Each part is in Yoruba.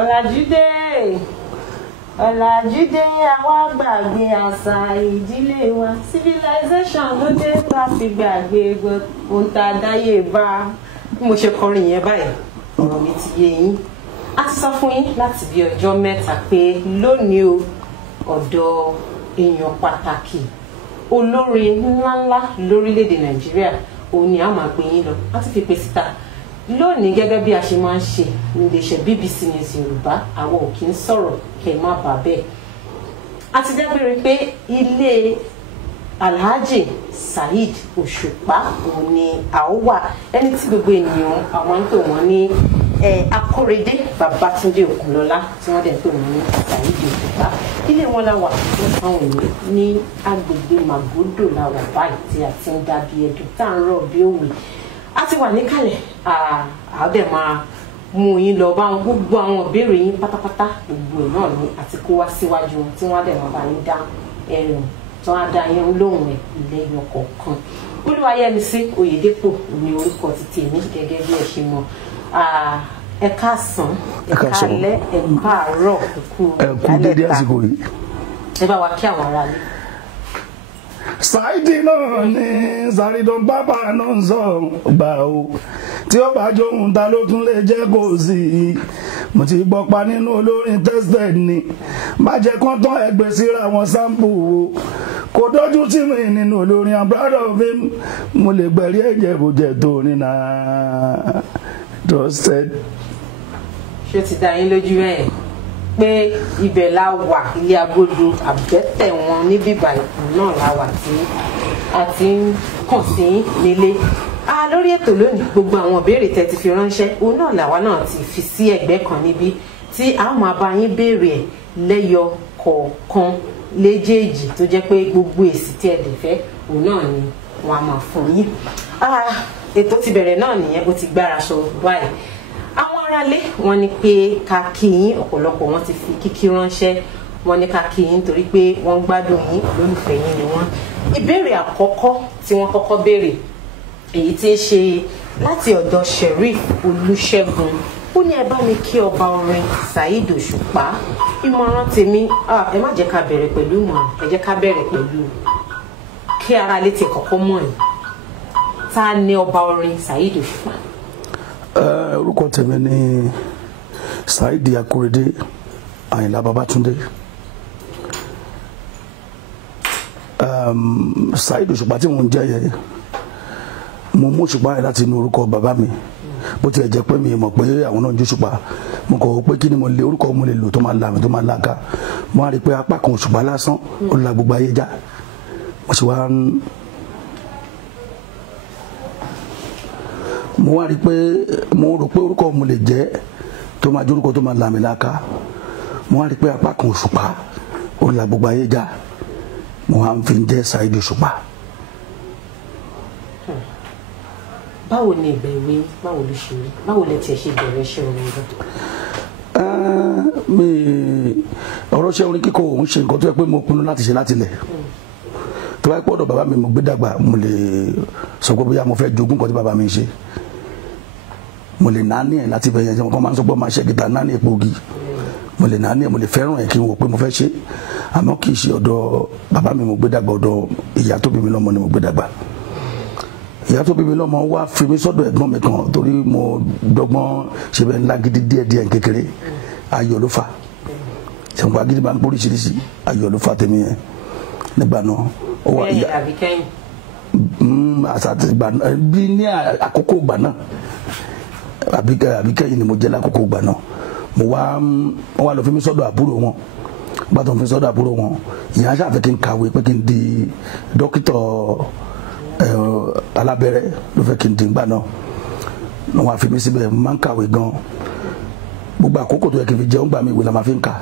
Ọ̀làjúdé Ọ̀làjúdé àwa gbàgbé àṣà ìdílé wa civilization ló dé bá fi gbàgbé ohun tá a dáyé bá. Bí mo ṣe kọrin yẹn báyìí ọ̀rọ̀ mi ti yé yín. A ti sọ fún yín láti bí ọjọ́ mẹ́ta pé lónìí o ọ̀dọ̀ èèyàn pàtàkì olórin ńláńlá lórílẹ̀‐èdè Nàìjíríà òun ni a máa gbé yín lọ láti fi pè síta lónìí gẹ́gẹ́ bí a ṣe máa ń ṣe ní iléeṣẹ́ BBC News Yorùbá àwọn ò kì í sọ̀rọ̀ kẹ́ má bà bẹ́ẹ̀. A ti dábìrì pé ilé Alhaji Saheed Òṣùpá òun ni a ó wà ẹni tí gbogbo ènìyàn àwọn ń pè wọ́n ní Akóredé Babátúndé Òkúnlọ́lá tí wọ́n dẹ̀ ń pè wọ́n ní Saheed Òṣùpá. Ilé wọn la wà àwọn ènìyàn ní agbègbè Màgódò la wà báyìí tí a ti ń dá bí ẹdùn tá à ń rọ̀ bí òwe. A ti wà níkàlẹ̀ àádẹ́ máa mú yín lọ bá wọn gbogbo àwọn ìbéèrè yín pátápátá gbogbo ẹ̀ náà ni àti kó wá síwájú wọn tí wọ́n á dẹ̀ máa bá yín dá ẹ̀rùn tí wọ́n á dá yín lóhùn ẹ̀ ilé ẹyọ kọ̀ọ̀kan. Olúwayẹmisí Oyèdépò ní orúkọ ti tèmi gẹ́gẹ́ bí ẹ ṣe mọ̀. Ẹ káàsán ẹ káalẹ́ ẹ káàárọ̀ ẹ kú dédé àsìkò yìí. Ẹ bá wa kí àwọn ará lé. Saheed náà ní Saheedon bàbá náà ń sọ gbà ó tí ó bá jóhun ta ló tún lè jẹ́ kó sí i mo ti gbọ́ pa nínú olórin tested ni má jẹ́ kán tán ẹgbẹ́ síra wọn sample wo kò dójú tí mi nínú olórin I'm proud of him mo lè gbẹ̀rí ẹ̀jẹ̀ bó jẹ́ tó ní náà trusted. Ṣé ti dá yín lójú ẹ̀ pé ibẹ̀ la wà ilé agodo àbẹ́tẹ̀ wọn níbí báyìí náà la wà tí a ti ń kàn sí nílé. Lórí ètò lónìí gbogbo àwọn ìbéèrè tẹ́ ti fi ránṣẹ́ òun náà làwa náà ti fi sí ẹ̀gbẹ́ kan níbí tí a máa bá yín béèrè ẹ̀ lẹ́yọ kọ̀ọ̀kan léjèèjì tó jẹ́ pé gbogbo èsì tí ẹ lè fẹ́ òun náà ni wọ́n á máa fún yín. Ètò ti bẹ̀rẹ̀ náà nìyẹn ó ti gbára sọ báyìí. Àwọn aráalé wọ́n ní pé ká kí yín ọ̀pọ̀lọpọ̀ wọ́n ti fi kíkí ránṣẹ́ wọ́n ní ká kí yín torí pé wọ́n gbádùn yín olólùfẹ́ yín ni wọ́n. Ìbéèrè àkọ́kọ́ tí wọ́n kọ́kọ́ béèrè èyí tí ń ṣe láti ọ̀dọ̀ Sheriff Olúṣẹ́gun ó ní ẹ bá mi kí ọba orin Saheed Òṣùpá. Ìmọ̀ràn tèmi ẹ má jẹ́ ká bẹ̀rẹ̀ pẹ̀lú ìmọ̀ràn ẹ jẹ́ ká bẹ̀rẹ̀ pẹ̀lú kí ara létí kọ́kọ́ mọ̀ yín ta ni ọba orin Saheed Òṣùpá. Orúkọ tèmi ni Saheed Akóredé Àyìnlá Babátúndé. Saheed Òṣùpá tí mo ń jẹ́ yẹn mo mú Òṣùpá yẹn láti inú orúkọ bàbá mi bó tilẹ̀ jẹ́ pé mi mọ̀ pé àwọn náà ń jó Òṣùpá mo kọ̀ pé kí ni mo lè orúkọ mo lè lò tó máa làmì tó máa làkà mo wá rí i pé apá kan Òṣùpá lásán ó la gbogbo ayé já mo wá rí i pé mo rò pé orúkọ mo lè jẹ́ tó máa jórúkọ tó máa làmì làkà mo wá rí i pé apá kan Òṣùpá ó la gbogbo ayé já mo wá ń fi jẹ́ Saheed Òṣùpá. Báwo ni ìbẹ̀wé báwo ló ṣe rí báwo lẹ tiẹ̀ ṣe bẹ̀rẹ̀ iṣẹ́ orin gan. Ọ̀rọ̀ iṣẹ́ orin kíkọ òun ṣe nǹkan tó yẹ pé mo pinnu láti ṣe láti lẹ̀ tó bá pọ̀ ọ̀dọ̀ bàbá mi mo gbé dàgbà mo lè sọ pé bóyá mo fẹ́ jogún nǹkan tí bàbá mi ń ṣe mo lè náání ẹ̀ láti bẹ̀yẹn ṣe máa ń sọ pé máa ṣe gìtá náání ẹ̀ pògì mo lè náání ẹ̀ mo lè fẹ́ràn ẹ̀ kí n wò pé mo fẹ́ ṣe àmọ́ kì í ṣe ọ̀dọ̀ bàbá mi mo gbé dàgbà ọ̀dọ̀ ìyá tó bí mi lọ́mọ ni mo gbé dàgbà. Ìyá tó bí mi lọ́mọ wá fi mi sọ́dọ̀ ẹ̀gbọ́n mi kan torí mo dọ́gbọ́n ṣe bẹ́ẹ̀ ńlá gidi díẹ̀díẹ̀ kékeré ayọ̀ ló fà ṣùgbọ́n agídí máa ń póríṣiríṣi ayọ̀ ló fà tèmi yẹn nígbà náà. Ó wà ìyá àti ìgbà náà bí ní àkókò ìgbà náà àbíkẹ́yìn ni mo jẹ́ lákòókò ìgbà náà mo wá lọ fi mi sọ́dọ̀ àbúrò wọn bá tó ń fi sọ́dọ̀ àbúrò wọn ìyá ṣàfẹ́ kí n kàwé pé kí n di dókítà alábẹ́rẹ́ ló fẹ́ kí n dín gbà náà wọ́n á fi mí síbẹ̀ máa ń kàwé gan gbogbo àkókò tó yẹ kí n fi jẹun gbà mí ìwé la máa fi ń kà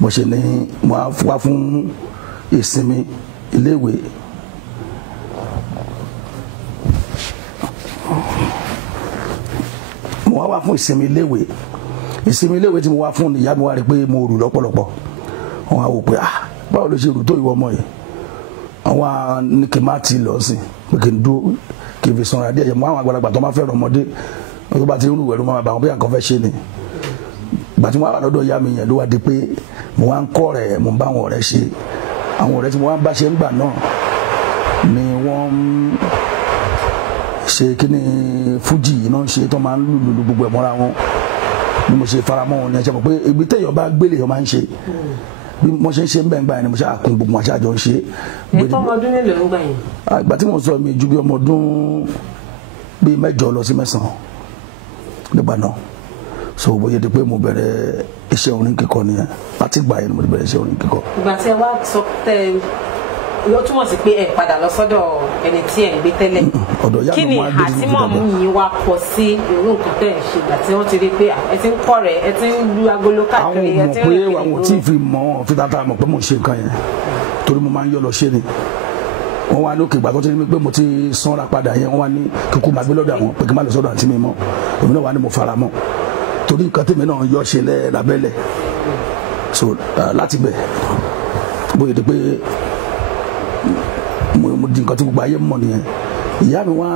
bó ṣe ní mo á wá fún ìsinmi iléèwé mo wá fún ìsinmi iléèwé tí mo wá fún ìyá mi wá rí pé mo rù lọ́pọ̀lọpọ̀ wọ́n á wò pé báwo ló ṣe rù tó ìwọ ọmọ yìí àwọn ní kí n má ti lọ sí pé kí n dúró kí n fi sanra díẹ̀ mọ́ àwọn àgbàlagbà tó máa fẹ́ràn ọmọdé tó bá ti ń rúwẹ̀rù máa bá wọn bí àkàn fẹ́ ṣe ni ìgbà tí mo wà lọ́dọ̀ ìyá mi yẹn ló wá di pé mo wá ń kọ́ rẹ̀ mo ń bá àwọn ọ̀rẹ́ ṣe àwọn ọ̀rẹ́ tí mo wá ń bá ṣe ń gbà náà ni wọ́n ṣe kí ni fújì iná ń ṣe tó máa ń lùlù gbogbo ẹ̀ mọ́ra wọn bí mo ṣe faramọ́ wọn ni ẹ ṣe mọ̀ pé ibi téèyàn bá gbélé yẹn máa ń ṣe bí mo ṣe ń ṣe ń bẹ̀ ń gbà yẹn ni mo ṣe àkún gbogbo àṣà àjọ ń ṣe. ẹ̀kọ́ ọmọ ọdún mélòó ń gbà yẹn. ìgbà tí mo sọ mi ju bí ọmọ ọdún bíi 8 lọ sí 9 nígbà náà so bóyá di pé mo bẹ̀rẹ̀ iṣẹ́ orin kíkọ nìyẹn láti gbà yẹn ni mo ti bẹ̀rẹ̀ iṣẹ́ orin kíkọ. ìgbà tí ẹ wá sọ tẹ yóò túmọ̀ sí pé ẹ padà lọ sọ́dọ̀ ẹni tí ẹ ń gbé tẹ́lẹ̀ kí ni àtìmọ̀mù yìí wá pọ̀ sí irú nǹkan tẹ̀ ń ṣe ìgbà tí wọ́n ti rí pé ẹ ti ń kọ́ rẹ̀ ẹ ti ń lu agolo káàkiri ẹ ti ń rìn kiri. àwọn ò tí ì fi mọ̀ fi tata mọ̀ pé mo ṣe nǹkan yẹn torí mo máa ń yọ lọ ṣe ni wọ́n wá lókè ìgbà tó ti rí pé mo ti sanra padà yẹn wọ́n wá ní kíkú máa gbé lọ́dọ̀ àwọn pé kí n má lọ sọ́dọ̀ àǹtí mi mọ́ èmi náà wá ní mo fara mọ́ torí nǹkan tèmi náà yọ ṣe lábẹ́lẹ̀ so láti bẹ̀ bóyá di pé mo di nǹkan tí gbogbo ayé mọ̀ nìyẹn ìyá mi wá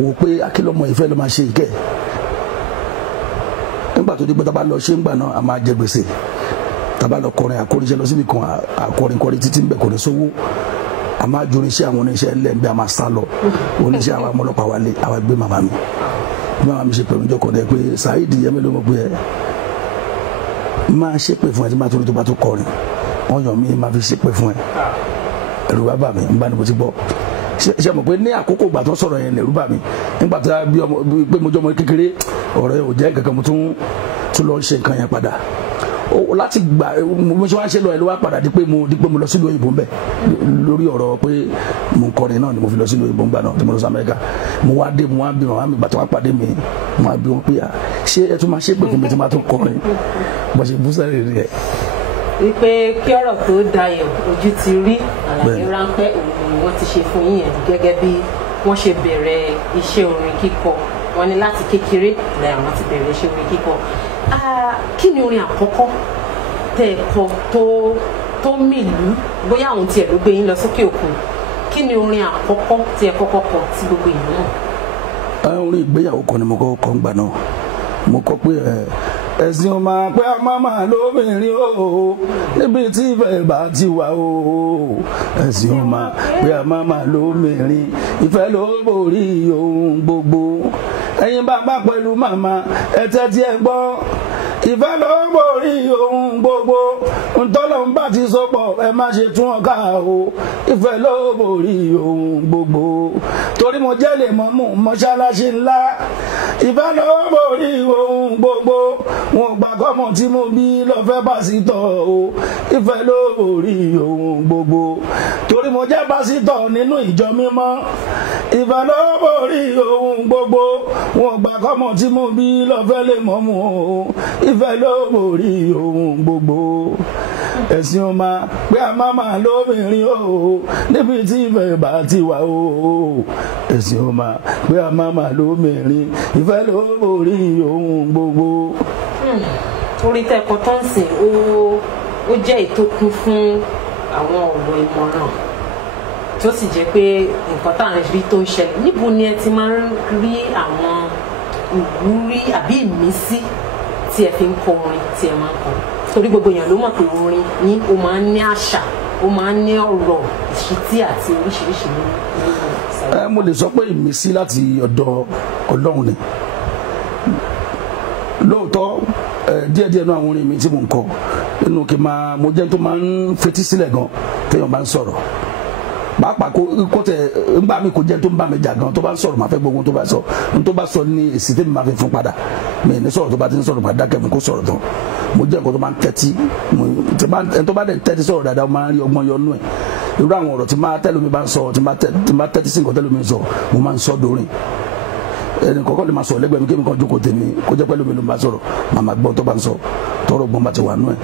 wò pé akílọ́mọ ìfẹ́ ló máa ṣe ìkẹ́ nígbà tó di pé tábà lọ ṣe ń gbà náà a máa jẹ gbèsè tábà lọ kọrin àkóríṣẹ́ lọ síbi kan àkọrin títí ń bẹ̀ kò ní sówó a máa ju oníṣẹ́ àwọn oníṣẹ́ ẹlẹ́gbẹ́ a máa sá lọ oníṣẹ́ àwọn ọmọlọ́pàá wálé àwọn ẹgbẹ́ màmá mi bí màmá mi ṣe pẹ̀lú ìjọkọ̀ rẹ̀ pé Saheed yẹmí ló mọ̀ pé ẹ máa ṣépè fún ẹ tí máa tó ní tó bá tó kọrin wọ́n yàn mí máa fi ṣépè fún ẹ ẹ̀rù bá bà mí ń bá ní mo ti gbọ́ ṣe mọ̀ pé ní àkókò ìgbà tó sọ̀rọ̀ yẹn ẹ̀rù bà mí nígbà tó bí ọmọ pé mo jọ ọmọ kékeré ọ̀rọ̀ yẹn ò jẹ́ kankan mo tún lọ ń ṣe nǹkan yẹn padà láti gbà mo ṣe wá ṣe lọ ẹ ló wá padà di pé mo lọ sílùú òyìnbó ń bẹ lórí ọ̀rọ̀ pé mo ń kọrin náà ni mo fi lọ sílùú òyìnbó ń gbà náà tí mo lọ sí Amẹ́ríkà mo wá dé mo wá bí màmá mi gbà tó wá pàdé mi mo wá bí wọn pé ṣé ẹ tún máa ṣe pé fún mi tí máa tún kọrin bó ṣe bú sẹ́rìn rẹ̀. wípé kí ọ̀rọ̀ tó dayọ̀ ojú ti rí àlàyé ráńpẹ́ òun wọ́n ti ṣe fún yín gẹ́gẹ́ bí wọ́n ṣe bẹ̀rẹ̀ iṣẹ́ orin kíkọ wọn ni láti kékeré lẹ́yìn àwọn ti bẹ̀rẹ̀ iṣẹ́ orin kíkọ. Kí ni orin àkọ́kọ́ tẹ́ ẹ kọ tó mìlú bóyá àwọn tiẹ̀ ló gbé yín lọ sókè òkun kí ni orin àkọ́kọ́ tí ẹ kọ́kọ́ kọ tí gbogbo èèyàn náà. orin ìgbéyàwó kan ni mo kọ́kọ́ kọ ńgbà náà mo kọ pé ẹ̀sìn ọmọ pé àmàmà lóbìnrin o níbi tí ìfẹ́ bá ti wà o ẹ̀sìn ọmọ pé àmàmà lóbìnrin ìfẹ́ ló borí ohun gbogbo ẹ̀yin bàbá pẹ̀lú màmá ẹ tẹ́tí ẹ gbọ́ ìfẹ́ ló borí ohun gbogbo ntọ́lọ́run bá ti sopọ̀ ẹ má ṣe tún ọ̀ka o ìfẹ́ ló borí ohun gbogbo torí mo jẹ́ lè mọ́ mú mọ́ṣáláṣí ńlá ìfẹ́ ló borí ohun gbogbo wọn gbà kọ́mọ tí mo bí lọ́fẹ́ pásítọ̀ o ìfẹ́ ló borí ohun gbogbo torí mo jẹ́ pásítọ̀ nínú ìjọ mímọ́ ìfẹ́ ló borí ohun gbogbo wọn gbà kọ́mọ tí mo bí lọ́fẹ́ lè mọ́ mu o ìfẹ́ ló borí ohun gbogbo ẹ̀sìn ọmọ pé a máa máa lóbìnrin o níbi tí ìfẹ́ bá ti wà o ẹ̀sìn ọmọ pé a máa máa lóbìnrin ìfẹ́ ló borí ohun gbogbo. orí tẹ́kọ̀ tó ń sìn ó jẹ́ ètò kún fún àwọn ọ̀rọ̀ ìmọ̀ràn tó sì jẹ́ pé nǹkan tá à ń rí tó ń ṣẹlẹ̀ níbo ni ẹ ti máa ń rí àwọn ìwúrí àbí ìmísí tí ẹ fi ń kọ orin tí ẹ máa ń kọ torí gbogbo èèyàn ló mọ̀ pé orin yín ó máa ń ní àṣà ó máa ń ní ọ̀rọ̀ ìṣítí àti oríṣiríṣi nínú ìsàlẹ̀. mo lè sọ pé ìmísí láti ọ̀dọ̀ Ọlọ́run ni lóòótọ́ díẹ̀díẹ̀ náà àwọn orin mi tí mo ń kọ nínú kí mo jẹ́ tó máa ń fetí sílẹ̀ gan téèyàn bá ń sọ̀rọ̀ pàápàá kó tẹ ńgbà mi kò jẹ́ tó ń bá mi jà gan tó bá ń sọ̀rọ̀ máa fẹ́ gbogbo tó bá sọ n tó bá sọ ní èsì tèmi máa fi fún padà mi ní sọ̀rọ̀ tó bá ti ń sọ̀rọ̀ máa dákẹ́ fún kó sọ̀rọ̀ tán mo jẹ́ nǹkan tó máa ń tẹ́tí ẹni tó bá dẹ̀ tẹ́tí sọ̀rọ̀ dáadáa ó máa ń rí ọgbọ́n yọ nú ẹ̀ irú àwọn ọ̀rọ̀ tí máa tẹ́lómi bá ń sọ tí máa tẹ́tí sí nǹkan tẹ́lómi ń sọ mo máa ń sọ dórin ẹni kọ́kọ́ lè máa sọ lẹ́gbẹ̀ẹ́ mi kí mi kàn jókòó tèmi kó jẹ́ pẹ́lú mi ló ń bá sọ̀rọ̀ màmá gbọ́n tó bá ń sọ tọrọ gbọ́n bá ti wà nú ẹ̀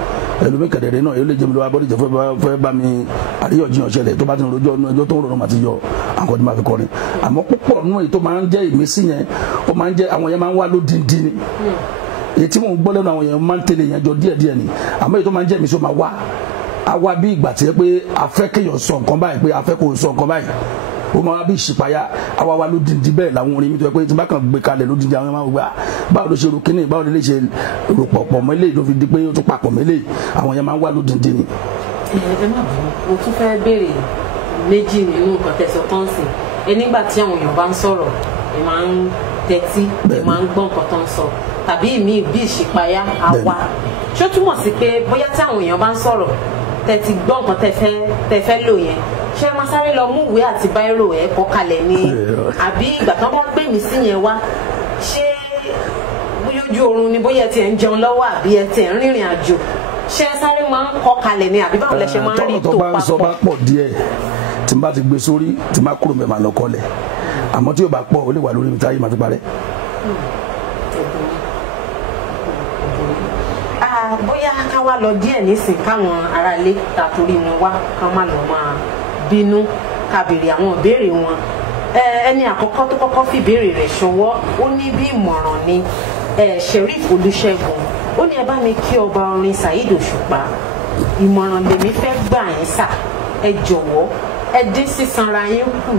ẹlòmí kẹ̀dẹ̀rẹ̀ náà yóò lè jẹ́ mi lọ́wọ́ abọ́díjẹ́ fẹ́ bá mi àríyànjiyàn ṣẹlẹ̀ tó bá ti ń rojọ́ nú ẹjọ́ tó ń rọrùn máa ti yọ àwọn ọdún máa fi kọrin àmọ́ púpọ̀ nú èyí tó máa ń jẹ́ ìmísí yẹn ó máa ń jẹ́ àwọn yẹn máa ń wá lódìndín ni èyí tí mò ń gbọ́ lẹ́nu àwọn yẹn máa ń tẹ̀lé yẹn jọ díẹ̀díẹ̀ ni àmọ́ èyí tó máa ń jẹ́ ìmísí ó máa wá a wá bí ìgbà tí ẹ pé a fẹ́ kéèyàn sọ nǹkan báyìí pé a fẹ́ kó sọ nǹkan báyìí ó máa bí ìṣípayá àwa wa ló dìndín bẹ́ẹ̀ làwọn orin mi tó yẹ pé tí bá kàn gbé kalẹ̀ ló dìndín àwọn máa gbà báwo ló ṣe ro kíní báwo ló lè ṣe rò pọ̀ mọ́ eléyìí ló fi di pé ó tún papọ̀ mọ́ eléyìí àwọn yẹn máa ń wá ló dìndín ni. ẹ má bínú mo tún fẹ́ béèrè méjì nínú nǹkan tẹ̀sán tọ́ǹsì nígbà tí àwọn èèyàn bá ń sọ̀rọ̀ ẹ máa ń tẹ́tí ẹ máa ń gbọ́ nǹkan tó ń sọ tàbí ìmí bí ìṣípayá àwa ṣó túmọ̀ sí pé bóyá tí àwọn èèyàn bá ń sọ̀rọ̀ tẹ́ ti gbọ́ nǹkan tẹ́ fẹ́ lò yẹn ṣé máa sáré lọ mú ìwé àti báírò ẹ̀ kọ kalẹ̀ ni àbí ìgbà tán bá pè mí sí yẹn wá ṣé bóyá ojú oorun ni bóyá ẹ ti ẹ̀ ń jẹun lọ́wọ́ àbí ẹ ti ẹ̀ ń rìnrìn àjò ṣé sáré máa ń kọ kalẹ̀ ni àbí báwo lẹ ṣe máa ń rí tó papọ̀. tọ́lọ̀ tó bá ń sọ bá pọ̀ díẹ̀ tí n bá ti gbé sórí tí n bá kúrò mẹ́ẹ̀ máa lọ kọ́lẹ̀ àmọ́ tí yóò bá pọ̀ ó lè wà lórí mi táyé máa fi parẹ́. bóyá ká wá lọ díẹ̀ nísìn káwọn aráalé ta torí wọn wá ká má lọ máa bínú ká béèrè àwọn ìbéèrè wọn ẹni àkọ́kọ́ tó kọ́kọ́ fi ìbéèrè rẹ̀ ṣọwọ́ ó ní bí ìmọ̀ràn ni Sheriff Olúṣẹ́gun ó ní ẹ bá mi kí ọba orin Saheed Òṣùpá ìmọ̀ràn lèmi fẹ́ gbà yín sà ẹ jọ̀wọ́ ẹ dín sísanra yín kù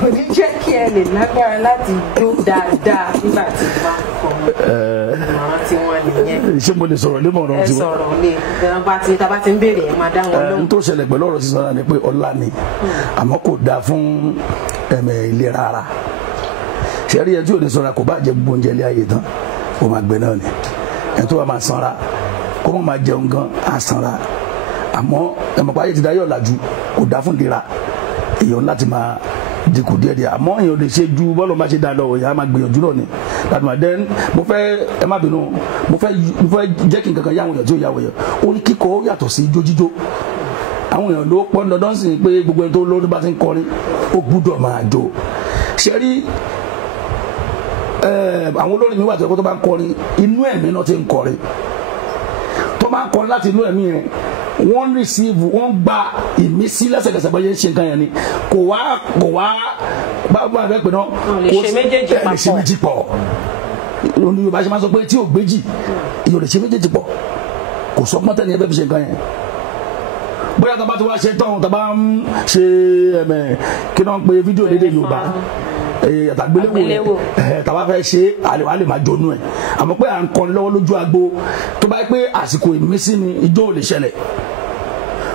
kò ní jẹ́ kí ẹ lè lágbára láti jó dáadáa nígbà tí wọ́n kọ́ ìmọ̀ràn tí wọ́n nìyẹn. ṣé mo lè sọ̀rọ̀ lé mọ̀ràn tí wọ́n. ẹ sọ̀rọ̀ lé tá bá ti ń béèrè ẹ máa dá wọn lóhùn. n tó ṣẹlẹ̀ pẹ̀lú ọ̀rọ̀ sísanra ni pé ọlá ni àmọ́ kò dáa fún ìlera ara ṣe rí ẹ tí ò ní sanra kò bá jẹ gbogbo oúnjẹ ilé ayé tán ó máa gbẹ náà ni ẹ tó bá máa sanra kó mọ̀ máa jẹun gan á sanra àmọ́ ẹ̀mọ̀pá ayé ti dá yọ̀ làjú kò dáa fún ìlera èèyàn láti máa dínkù díẹ̀díẹ̀ àmọ́ èèyàn lè ṣe ju bọ́ọ̀lù máa ṣe dáa lọ èèyàn á máa gbìyànjú náà ni láti máa dẹ́n mo fẹ́ ẹ má bínú mo fẹ́ jẹ́ kí n kankan yá àwọn èèyàn tí ó yá àwọn èèyàn orí kíkọ ó yàtọ̀ sí jójíjó àwọn èèyàn ló pọ́n dandan sí pé gbogbo ẹni tó lórí bá ti ń kọrin ó gbúdọ̀ máa jó ṣe rí àwọn olórin mi wà tó yẹ kó tó bá ń kọrin inú ẹ̀mí náà ti ń kọrin tó bá ń kọrin láti inú ẹ̀mí yẹn wọ́n receive wọ́n gba ìmísí lẹ́sẹ̀kẹsẹ̀ bọ́ yẹn ń ṣe nǹkan yẹn ni kò wá báwo a fẹ́ pè náà kò lè ṣe méjèèjì pọ̀ Yorùbá ṣe máa sọ pé tí ò gbéjì èyí ò lè ṣe méjèèjì pọ̀ kò sọ pọ́n tẹ́ni ẹ fẹ́ fi ṣe nǹkan yẹn bóyá tó bá ti wá ṣe tán tó bá ń ṣe kí náà ń pe fídíò lédè Yorùbá àtàgbéléwò tàbá fẹ́ ṣe àlèwà lè máa jónú ẹ̀ àmọ́ pé à ń kọrin lọ́wọ́ lójú agbo tó bá yẹ pé àsìkò ìmísí ni ijó ò lè ṣẹlẹ̀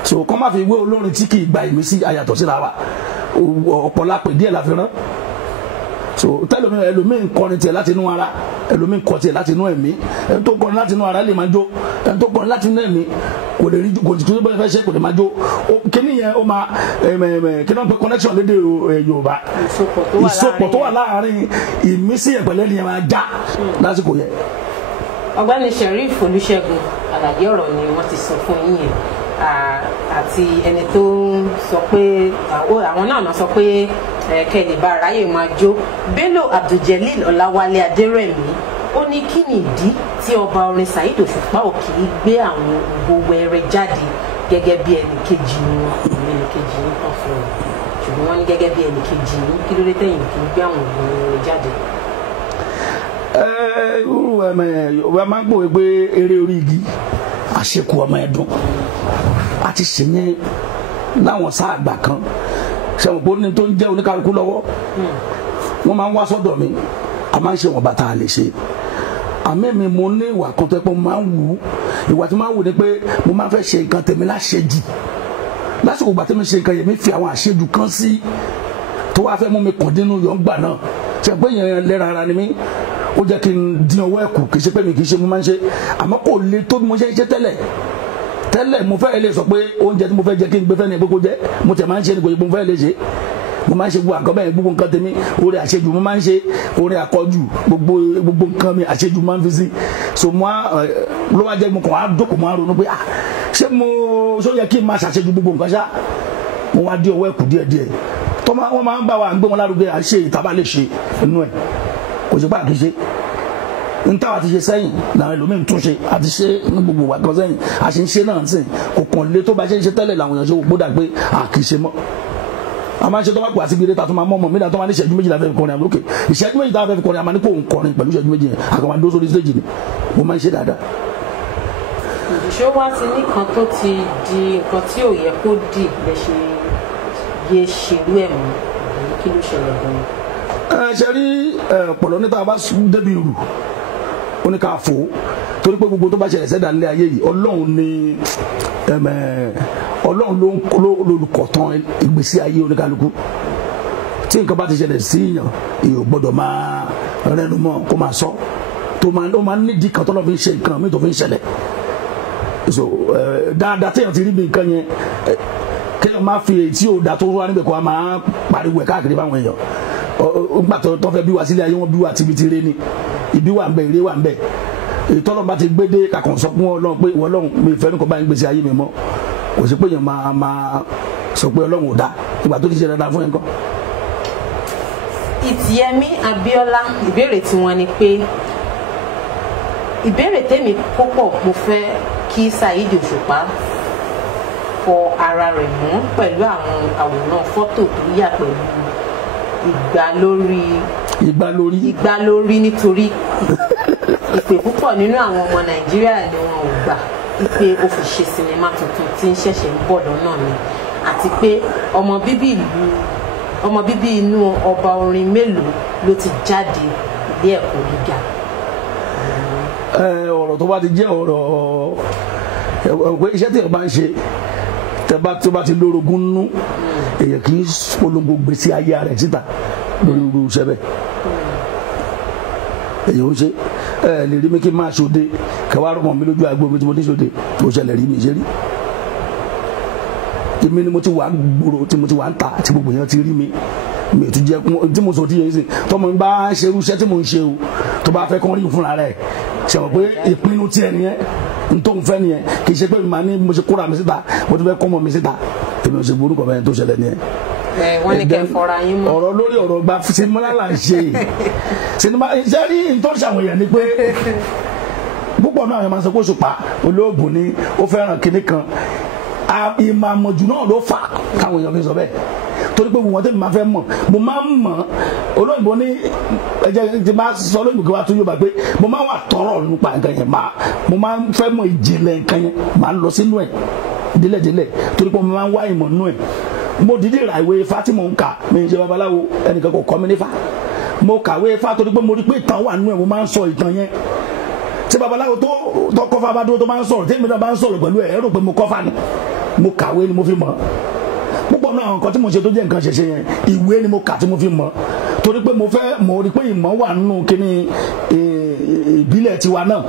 so kọ́ máa fi wé olórin tí kì í gba ìmísí ayàtọ̀ síra wa ọ̀pọ̀lápẹ̀ díẹ̀ la fi rán so tẹ́lómi ẹlòmíì ń kọrin tiẹ̀ láti inú ara ẹlòmíì ń kọ tiẹ̀ láti inú ẹ̀mí ẹni tó kọrin láti inú ara lè máa jó ẹni tó kọrin láti inú ẹ̀mí kò lè rí kò tó bẹ́ẹ̀ fẹ́ ṣe kò lè máa jó kíní yẹn ó máa kíní wọn pe connection lédè Yorùbá ìsopọ̀ tó wà láàárín ìmísí ẹ̀pẹ̀lẹ́ ni yẹn máa já lásìkò yẹn. Ọ̀gbẹ́ni Sheriff Olúṣẹ́gun àlàyé ọ̀rọ̀ ni wọ́n ti sọ fún yín yẹn àti ẹni tó ń sọ pé àwọn náà sọ pé kẹ́lẹ̀ bá ráyè máa jó Bello Abdul-Jalil Ọláwálé Adérẹ̀mí ó ní kí ni ìdí tí ọba orin Saheed Òṣùpá ò kì í gbé àwọn ògbó wẹrẹ jáde gẹ́gẹ́ bí ẹnì kejì wọn ẹnì kejì ní kan fún wọn ṣùgbọ́n wọ́n ní gẹ́gẹ́ bí ẹnì kejì ní kí ló dé tẹ̀yìn kì í gbé àwọn ògbó wẹrẹ jáde. Yorùbá máa ń gbòwe pé eré orí igi àṣekù ọmọ ẹ̀dùn àti ṣèyẹn láwọn sáà àgbà kan ṣẹ̀wọ̀n pé ní tó ń jẹ́ oníkálukú lọ́wọ́ wọ́n máa ń wá sọ́dọ̀ mi a máa ń ṣe wọn bàtà a lè ṣe àmì mi mo ní ìwà kan tó yẹ pé mo máa ń wù ú ìwà tí mo máa ń wù ni pé mo máa ń fẹ́ ṣe nǹkan tèmi láṣejù lásìkò ìgbà tí mo ṣe nǹkan yẹn mi fi àwọn àṣejù kan sí tó wá fẹ́ mú mi kàn dínú yọ̀ǹgbà náà ṣe pé yẹn lẹ́ra ara ni mí ó jẹ́ kí n dín ọwọ́ ẹ̀kú kì í ṣe pé mi kì í ṣe mo máa ń ṣe àmọ́ kò le tó bí mo ṣe ń ṣe tẹ́lẹ̀ mo fẹ́ lè sọ pé oúnjẹ tí mo fẹ́ jẹ kí n gbé fẹ́ ní gbogbo jẹ mo tẹ̀ máa ń ṣe ní gbogbo mo fẹ́ lè ṣe mo máa ń ṣe gbogbo àgọ́ bẹ́ẹ̀ gbogbo nǹkan tèmi orí àṣejù mo máa ń ṣe orí àkọ́jù gbogbo nǹkan mi àṣejù máa ń fi sí so mo ló wá jẹ́ mo kàn á jókòó mo á ronú pé ṣé mo ṣó yẹ kí n máa ṣàṣejù gbogbo nǹkan ṣá mo wá dí ọwọ́ ẹ̀kú díẹ̀díẹ̀ tó wọ́n máa ń bá wa gbé wọn lárugẹ à ń ṣe ìtaba lè ṣe inú ẹ̀ kò sí pàkí ṣe ntàwọn ti ṣe sẹ́yìn làwọn ẹlòmíín tún ṣe àti ṣe ní gbogbo wa kan sẹ́yìn a ṣe ń ṣe náà sìn kò kàn lé tó bá ṣe ń ṣe tẹ́lẹ̀ làwọn èèyàn ṣe gbódà pé kì í ṣe mọ́ a máa ń ṣe tó bá pè àti gbére ta tó máa mọ́ ọmọ mi náà tó máa ní ìṣẹ́jú méjì la fẹ́ fi kọrin àmì lókè ìṣẹ́jú méjì tá a fẹ́ fi kọrin àmà ní kò ń kọrin pẹ̀lú ìṣẹ́jú méjì yẹn àkàmà dó sórí stage ni mo máa ń ṣe dáadáa. ṣé wá sí nìkan tó ti di nǹkan tí ò yẹ kó dì lè ṣe yé ṣerú ẹ̀ mọ́ kí ló ṣẹlẹ̀ gan-an. ṣe rí pọ̀lọ́ níta bá débi rù ó ní ká fò torí pé gbogbo tó bá ṣẹlẹ̀ sẹ́dá nílé ayé yìí ọlọ́run ni ọlọ́run ló lolùkọ̀tàn ìgbésí ayé oníkálukú tí nǹkan bá ti ṣẹlẹ̀ sí èèyàn èèyàn gbọ́dọ̀ máa rẹnu mọ́ kó máa sọ ó máa nídìí kan tọ́lọ́ fi ń ṣe nǹkan mi tó fi ń ṣẹlẹ̀ so dáadáa téèyàn ti rí bí nǹkan yẹn kéèyàn máa fi èyí tí ò dá tó wá níbẹ̀ kó a máa pariwo ẹ̀ káàkiri báwọn èèyàn nígbà tó fẹ́ bí wa sílé ayé wọn bí wa tibitire ni ibi wà ń bẹ ire wà ń bẹ ìtọ́lọ́ bá ti gbédé kàkàn sọ fún Ọlọ́run pé Ọlọ́run mi fẹ́ ní kò bá ń gbèsè ayé mi mọ́ kò sí pé èèyàn máa sọ pé Ọlọ́run ò dá ìgbà tó ti ṣe dáadáa fún yẹn kọ́. Ìtìyẹmí Abíọ́lá ìbéèrè tiwọn ni pé ìbéèrè tèmi púpọ̀ mo fẹ́ kí Saheed Òṣùpá fọ ara rẹ̀ mọ́ pẹ̀lú àwọn àwòrán fọ́tò tó yà pẹ̀lú ìgbà lórí nítorí ìpè púpọ̀ nínú àwọn ọmọ Nàìjíríà ni wọn ò gbà pé ó fi ṣe sinimá tuntun tí ń ṣẹ̀ṣẹ̀ ń bọ̀ lọ́nà ni àti pé ọmọ bíbí inú ọba orin mélòó ló ti jáde ilé ẹ̀kọ́ gíga. ọ̀rọ̀ tó bá ti jẹ́ ọ̀rọ̀ pé iṣẹ́ tí ẹ bá ń ṣe tó bá ti lórogún nú èèyàn kì í polongo gbèsè ayé rẹ̀ síta lórí irú iṣẹ́ bẹ́ẹ̀ èèyàn ń ṣe lè rí mi kí n máa ṣòde kẹwàá rọmọ mi lójú àgbo mi tí mo ní ṣòde tó ṣẹlẹ̀ rí mi ṣe rí èmi ni mo ti wà gbòòrò tí mo ti wà ń ta tí gbogbo èèyàn ti rí mi mi ò tún jẹ tí mo sọ tí yẹn sìn tọmọ mi bá ṣe irú iṣẹ́ tí mo ń ṣe o tó bá fẹ́ kán rí fúnra rẹ̀ ṣe mọ̀ pé ìpinnu tiẹ̀ nìyẹn n tó ń fẹ́ nìyẹn kì í ṣe pé mi máa ní mo ṣe kóra mi síta mo ti fẹ́ kọ́ mọ́ mi síta èmi ò ṣe burúkọ bẹ́ẹ̀ tó ṣẹlẹ̀ nìyẹn. wọ́n ní kẹ́ fọ́ra yín mọ́. ọ̀rọ̀ lórí ọ̀rọ̀ gba sinimá là ń ṣe sinimá iṣẹ́ rí nítorí àwọn èèyàn ni pé púpọ̀ náà àwọn máa ń sọ pé Òṣùpá olóògùn ni ó fẹ́ràn kinní kan ìmọ̀ àmọ̀jù náà ló fà káwọn èèyàn fi sọ bẹ́ẹ̀ torí pé wọn tẹ́lẹ̀ máa fẹ́ mọ̀ mo máa ń mọ̀ olóyìnbó ní ẹ̀jẹ̀ ti máa sọ olóyìnbó kí wàá tún yóò bá pé mo máa ń wà tọrọ nípa nǹkan yẹn mo máa ń fẹ́ mọ̀ ìjìnlẹ̀ nǹkan yẹn máa ń lọ sínú ẹ̀ délẹ̀délẹ̀ torí pé mo máa ń wá ìmọ̀ nínú ẹ̀ mo dìde ra ìwé Ifá tí mo ń kà mi ń ṣe babaláwo ẹnìkan kò kọ́ mi nífá mo kàwé Ifá torí pé mo rí pé ìtàn wà nínú ẹ̀ mo máa ń sọ ìtàn yẹn tí babaláwo tó kọ́fà bá dúró tó máa ń sọ̀rọ̀ tèmi náà bá ń sọ̀rọ̀ pẹ̀lú ẹ̀ rò pé mo kọ́fà ni mo kàwé ni mo fi mọ̀ púpọ̀ náà nǹkan tí mo ṣe tó jẹ́ nǹkan ṣẹ̀ṣẹ̀ yẹn ìwé ni mo kà tí mo fi mọ̀ torí pé mo rí pé ìmọ̀ wà nínú kíní ìbílẹ̀ tiwa náà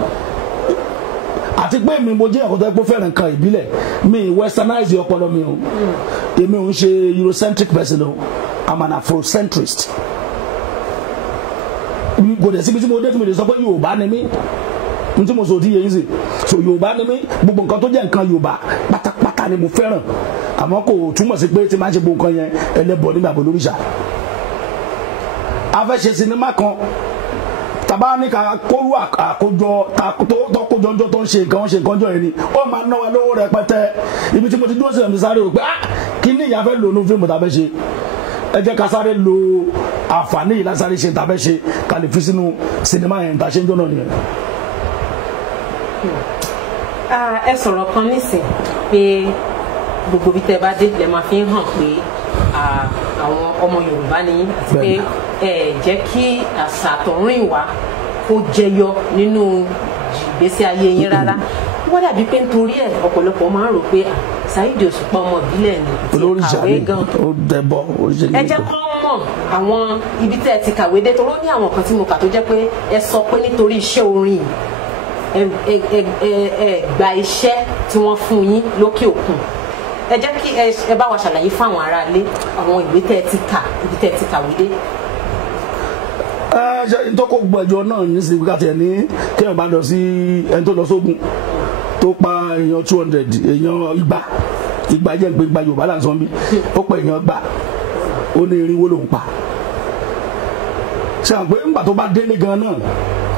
àti pé mi mo jẹ́ ẹ̀kọ́ tó yẹ kó fẹ́ràn nǹkan ìbílẹ̀ mi westernize ọpọlọ mi o èmi ò ń ṣe Eurocentric person o I'm an Afrocentrist kò dẹ̀ síbi tí mo dé tí mo lè sọ pé Yorùbá ni mí n tí mo sọ ti yẹ yín sí so Yorùbá ni mí gbogbo nǹkan tó jẹ́ nǹkan Yorùbá pátápátá ni mo fẹ́ràn àmọ́ kò túmọ̀ sí pé tí máa ń ṣe gbogbo nǹkan yẹn ẹlẹ́bọ nígbà bọ̀ lóríṣà a fẹ́ ṣe sinimá kan tàbá ní ká kóró àkójọ tó kójọjọ tó ń ṣe nǹkan jọ yẹn ni ó máa ná wa lówó rẹpẹtẹ ibi tí mo ti dúró sí ẹ̀mí sáré rò pé kí ni ìyá fẹ́ lò ní fíìmù tàbẹ́ ṣe ẹ jẹ́ ká sáré lo àǹfààní yìí lásáré ṣe tàbẹ́ ṣe ká lè fi sínú sinimá yẹn tá a ṣe ń jọ náà nìyẹn. ẹ sọ̀rọ̀ kan nísìn pé gbogbo bí tẹ́ bá dé lè máa fi ń hàn pé àwọn ọmọ Yorùbá ni àti pé ẹ jẹ́ kí àṣà àtọ̀rìnwá kó jẹyọ nínú ìgbésí ayé yín rárá wọ́n dàbí pé nítorí ẹ̀ ọ̀pọ̀lọpọ̀ máa ń rò pé Saheed Òṣùpá ọmọ ìbílẹ̀ ni ti kàwé gan ẹ jẹ́ kó mọ̀ àwọn ibi tẹ́ ẹ ti kàwé dé toró ní àwọn kan tí mo kà tó jẹ́ pé ẹ sọ pé nítorí iṣẹ́ orin ẹ gba iṣẹ́ tí wọ́n fún yín lókè òkun ẹ jẹ́ kí ẹ bá wa ṣàlàyé fún àwọn aráalé àwọn ìwé tẹ́ ẹ ti kà ibi tẹ́ ẹ ti kàwé dé. ṣe tó kó gbẹjọ náà ní sí ká tiẹ̀ ní kéèyàn bá lọ sí ẹni tó lọ sógun tó pa èèyàn 200 èèyàn igba jẹ́ pé igba Yorùbá là ń sọ bí ó pa èèyàn gbà ó ní irinwó lòún pa ṣe àwọn pé ńgbà tó bá délé gan náà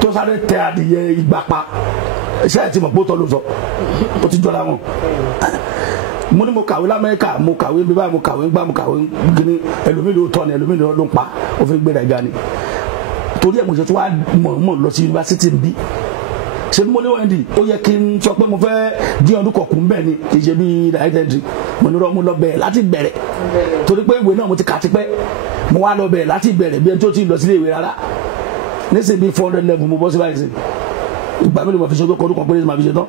tó sáré tẹ adìyẹ igba pa ṣe àti mọ̀ pé ó tọ́ ló sọ ó ti jọra wọn mo ní mo kàwé l'Amẹ́ríkà mo kàwé bíbá mo kàwé gbá mo kàwé gíní ẹlòmíì ló tọ́ ni ẹlòmíì ló ń pa ó fi gbé rẹ̀ ga ni torí ẹ̀ mo ṣe tó wá mọ̀ lọ sí yunifásitì ń bí ṣe ni mo ní wẹ́ndì ó yẹ kí n sọ pé mo fẹ́ dín ọdún kọ̀ọ̀kùn bẹ́ẹ̀ ni kì í ṣe bí dàídẹ́ndì mo ní rọ́ mo lọ bẹ̀rẹ̀ láti bẹ̀rẹ̀ torí pé ìwé náà mo ti kà tipẹ́ mo wá lọ bẹ̀rẹ̀ láti bẹ̀rẹ̀ bí ẹni tó ti lọ sílé ìwé rárá nísìnyí bí 400 level mo bọ́ sí báyìí sí ìgbà mi ló ma fi ṣe tó kọdún kan pé ma fi ṣe tán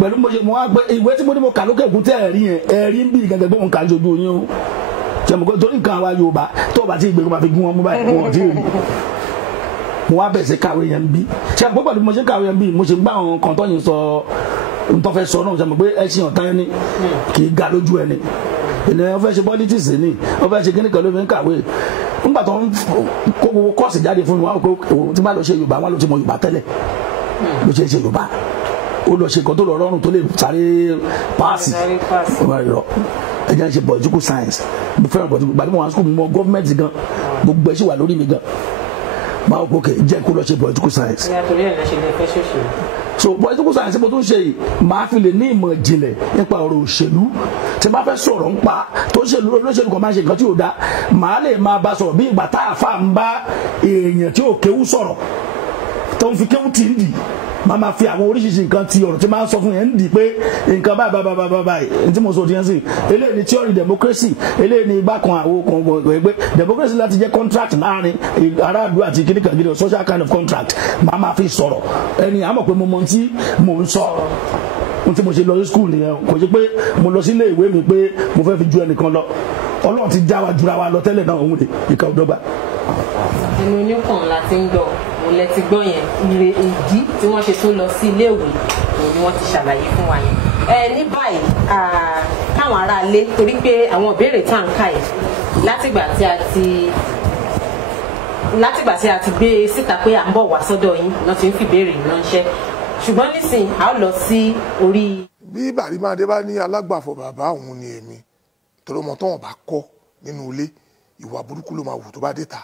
pẹ̀lú mo ṣe mo wá gbé ìwé tí mo ní mo kà lókè kún tẹ́ ẹ̀rí yẹn ẹ̀rí ń bí gẹ́gẹ́ gbé mo kà ń ṣojú yín o ṣàmùkọ́ torí nǹkan àwa Yorùbá tó bá ti gbé kó ma fi gún wọn mú báyìí kó wọn ti rí mo wá bẹ̀rẹ̀ sí kàwé yẹn bí ṣàmùkọ́ pẹ̀lú mo ṣe kàwé yẹn bí mo ṣe gbá àwọn kan tó yẹn sọ ntọ́ fẹ́ sọ náà ṣàmùkọ́ pé ẹṣin ọ̀tá ẹni kì í ga lójú ẹni ènìyàn fẹ́ ṣe politics ni wọ́n fẹ́ ṣe kíní kan ló fi ń kàwé nígbà tó ń kó gbogbo kọ́ọ̀sì jáde fún mi wọn kó tí bá lọ ṣe Yorùbá wọn ló ti mọ Yorùbá tẹ́lẹ̀ ló ṣe Yorùbá ó lọ ṣe nǹkan tó lọ rọrùn tó lè sáré páàsì ẹjẹ ń ṣe political science mo fẹ́ràn political gbàdúrà mo wà ní school mo mọ gọ́ọ̀mẹ̀ntì gan gbogbo ẹ̀ sì wà lórí mi gan máa wò pé jẹ́ kó lọ ṣe political science. So political science mo tún ṣe yìí máa fi lè ní ìmọ̀ ìjìnlẹ̀ nípa ọ̀rọ̀ òṣèlú tí bá fẹ́ sọ̀rọ̀ nípa tó ṣèlú olóṣèlú kan máa ṣe nǹkan tí ò dáa màá lè máa bá sọ̀rọ̀ bí ìgbà tá a fà ń bá èèyàn tí ò kéwú sọ̀rọ̀ tó ń fi kéwú tì ń dì máa fi àwọn oríṣiríṣi nǹkan ti ọ̀rọ̀ tí máa ń sọ fún yẹn ń dì pé nǹkan báyìí tí mo sọ díẹ̀ sí eléyìí ni theory democracy eléyìí ni igbá kan àwọn kan pé democracy láti jẹ́ contract láàrin aráàlú àti kíníkan gidi social kind of contract máa fi sọ̀rọ̀ ẹni àmọ̀ pé mo mọ tí mo ń sọ ohun tí mo ṣe lọ sí school nìyẹn kò sí pé mo lọ sí ilé ìwé mi pé mo fẹ́ fi ju ẹnìkan lọ Ọlọ́run ti já wa jura wa lọ tẹ́lẹ̀ náà òun rè ìka òdọ́gba. inú oníkan la ti ń gbọ́ òun lẹ ti gbọ́ yẹn ire ìdí tí wọ́n ṣe tún lọ sí iléèwé òun ni wọ́n ti ṣàlàyé fún wa yẹn. Ní báyìí káwọn aráalé torí pé àwọn ìbéèrè tá à ń kà yìí látìgbà tí a ti gbé síta pé à ń bọ̀ wá sọ́dọ̀ yín lọ́ ti ń fi ìbéèrè ránṣẹ́ ṣùgbọ́n nísìnyí a ó lọ sí orí. bí Bàrímádé bá ní alágbàfọ̀ bàbá òun ni èmi torí ọmọ tọ́wọ̀n bá kọ́ nínú ilé ìwà burúkú ló máa wù tó bá dé ta.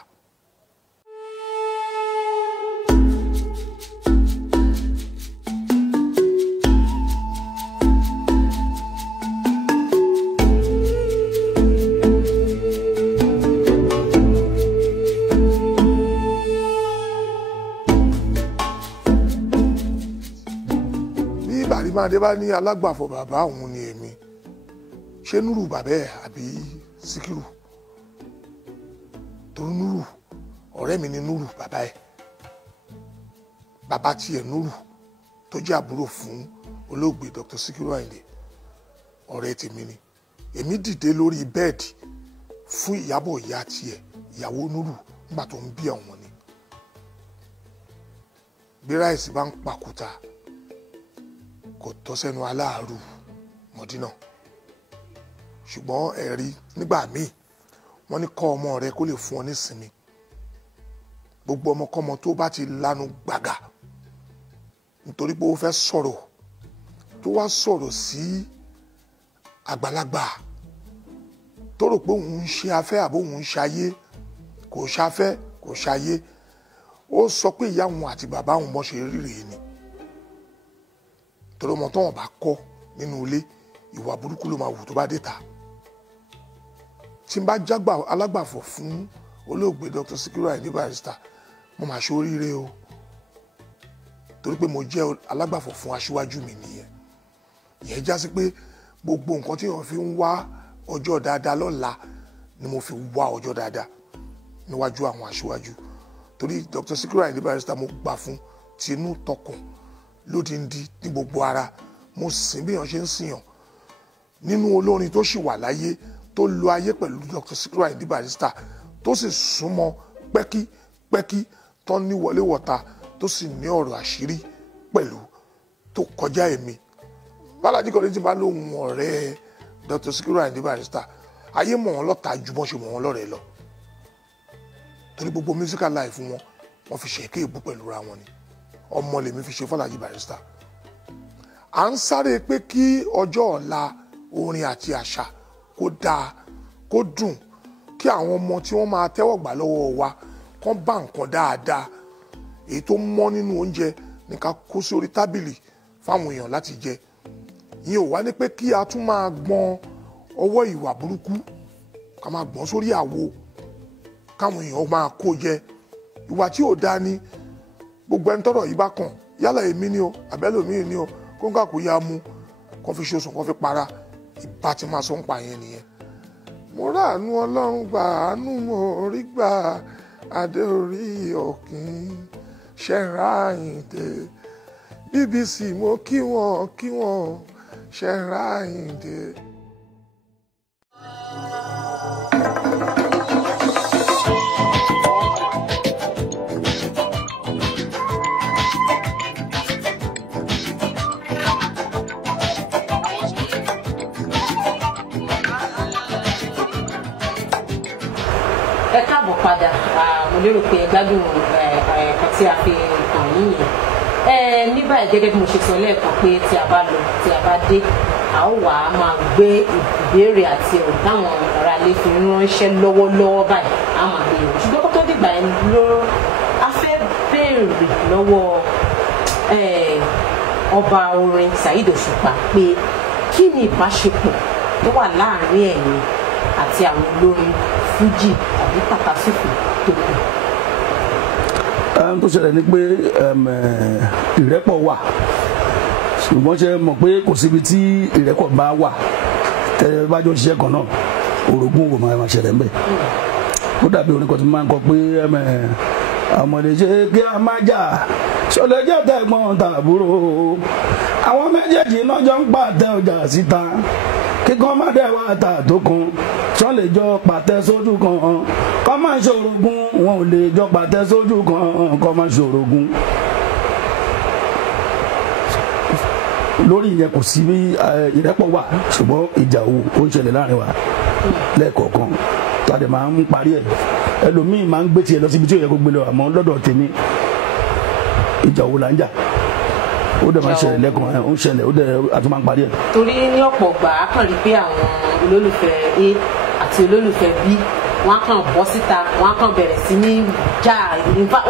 Bàrímádé bá ní alágbàfọ̀ bàbá òun ni èmi ṣé Núrù bàbá ẹ̀ àbí Síkírù torí Núrù ọ̀rẹ́ mi ni Núrù bàbá ẹ̀ bàbá tiẹ̀ Núrù tó jẹ́ àbúrò fún olóògbé Dr. Síkírù Àyìndé ọ̀rẹ́ tèmi ni èmi dìde lórí bẹ́ẹ̀dì fún Ìyábọ̀ ìyá tiẹ̀ ìyàwó Núrù nígbà tó ń bí àwọn ni bí ráìsì bá ń pàkúta kò tọ́ sẹ́nu aláàrù Mọ̀dínà ṣùgbọ́n ẹ̀rí nígbà míì wọ́n ní kọ́ ọmọ rẹ kó lè fún ọ nísinmi gbogbo ọmọkọ́mọ tó bá ti lanu gbàgà nítorí pé ó fẹ́ sọ̀rọ̀ tó wá sọ̀rọ̀ sí àgbàlagbà tó rò pé òun ń ṣe afẹ́ àbó òun ń ṣayé kò ṣafẹ́ kò ṣayé ó sọ pé ìyá òun àti bàbá òun bọ́ ṣe rí rèé ni torí ọmọ tó wọn bá kọ́ nínú ilé ìwà burúkú ló máa wù tó bá dé ta tí n bá jágbà alágbàfọ̀ fún olóògbé Dr. Síkírù Àyìndé Barrister mo máa ṣe oríire o torí pé mo jẹ́ alágbàfọ̀ fún aṣíwájú mi nìyẹn ìyẹn já sí pé gbogbo nǹkan tí wọ́n fi ń wá ọjọ́ dáadáa lọ́la ni mo fi wá ọjọ́ dáadáa níwájú àwọn aṣíwájú torí Dr. Síkírù Àyìndé Barrister mo gbà fún tinú tọkàn lódìndí ní gbogbo ara mo sìn bí èèyàn ṣe ń sìyàn nínú olórin tó sì wà láyé tó lo ayé pẹ̀lú Dr. Síkírù Àyìndé Barrister tó sì súnmọ́ pẹ́kípẹ́kí tó ní wọléwọ̀ta tó sì ní ọ̀rọ̀ àṣírí pẹ̀lú tó kọjá èmi Bálájí Kollington bá lóhun ọ̀rẹ́ Dr. Síkírù Àyìndé Barrister ayé mọ̀ wọ́n lọ́ta ju bọ́n ṣe mọ̀ wọ́n lọ́rẹ̀ẹ́ lọ torí gbogbo musical life wọ́n fi ṣe èké ìbú pẹ̀lú ra wọn ni ọmọ lèmi fi ṣe Bálájí Barrister à ń sáré pé kí ọjọ́ ọ̀la orin àti àṣà kó dáa kó dùn kí àwọn ọmọ tí wọ́n máa tẹ́wọ̀ gbà lọ́wọ́ wa kán bá nǹkan dáadáa èyí tó mọ́ nínú oúnjẹ ní ká kó sórí tábìlì fáwọn èèyàn láti jẹ ìyẹn ò wá ní pé kí a tún máa gbọ́n ọwọ́ ìwà burúkú ká máa gbọ́n sórí àwo káwọn èèyàn máa kó jẹ ìwà tí ò dáa ni gbogbo ẹni tọ́rọ̀ yìí bá kàn yálà èmi ni o àbẹ́lòmíì ni o kó ń kà kó yá mú kó fi ṣoṣùn kó fi para ìbá ti máa sọ ń pa yẹn nìyẹn. Mo ráàánú Ọlọ́run gbà, àánú mo rí gbà, adé orí òkín Ṣẹ̀nrà Àyìndé. BBC mo kí wọn Ṣẹ̀nrà Àyìndé. Ẹ káàbọ̀ padà, mo lérò pé ẹ gbádùn ẹ̀kọ́ tí a fi kàn yín yẹn. Ní báyìí gẹ́gẹ́ bí mo ṣe sọ lẹ́ẹ̀kan pé tí a bá lọ tí a bá dé a ó wà á máa gbé ìbéèrè àti ọ̀rọ̀ táwọn ará ilé fi ránṣẹ́ lọ́wọ́lọ́wọ́ báyìí á máa gbé yẹn. Ṣùgbọ́n kó tó dìgbà yẹn a fẹ́ béèrè lọ́wọ́ ọba orin Saheed Òṣùpá pé kí ni ìbáṣepọ̀ tó wà láàárín ẹ̀yin àti àwọn olórin fújì tàbí tàkasúfè tó kù. Tó ṣẹlẹ̀ ni pé ìrẹ́pọ̀ wà, ṣùgbọ́n ṣe mọ̀ pé kò síbi tí ìrẹ́pọ̀ bá wà tẹ́lẹ̀ bá jọ ṣiṣẹ́ kan náà orogún òwò máa ṣẹlẹ̀ ń bẹ̀. Ó dàbí orin kan tí mo máa ń kọ pé ọmọdé ṣe kí a má jà ṣọlẹ̀ jẹ́ tẹ̀gbọ́n tàbúrò àwọn méjèèjì náà jọ ń pàtẹ ọjà síta kíkan má dẹ̀ wá ta tó kan sọ lè jọ pàtẹ sójú kan kọ́ máa ṣòrogún wọn ò lè jọ pàtẹ sójú kan kọ́ máa ṣòrogún. Lórí ìyẹn kò sí bí ìrẹ́pọ̀ wà, ṣùgbọ́n ìjà òwò ó ń ṣẹlẹ̀ láàrin wa lẹ́ẹ̀kọ̀ọ̀kan tàdé máa ń parí ẹ̀. Ẹlòmíì máa ń gbé tiẹ̀ lọ síbi tí ó yẹ kó gbé lọ, àmọ́ lọ́dọ̀ tèmi ìjà òwò là ń jà. Ó dẹ̀ máa ń ṣẹlẹ̀ lẹ́ẹ̀kan, ó ń ṣẹlẹ̀, ó dẹ̀ àti máa ń parí ẹ̀. Torí ní ọ̀pọ̀ gbà á kàn rí pé àwọn olólùfẹ́ A àti olólùfẹ́ B wọ́n kàn bọ́ síta wọ́n kàn bẹ̀rẹ̀ sí ní jà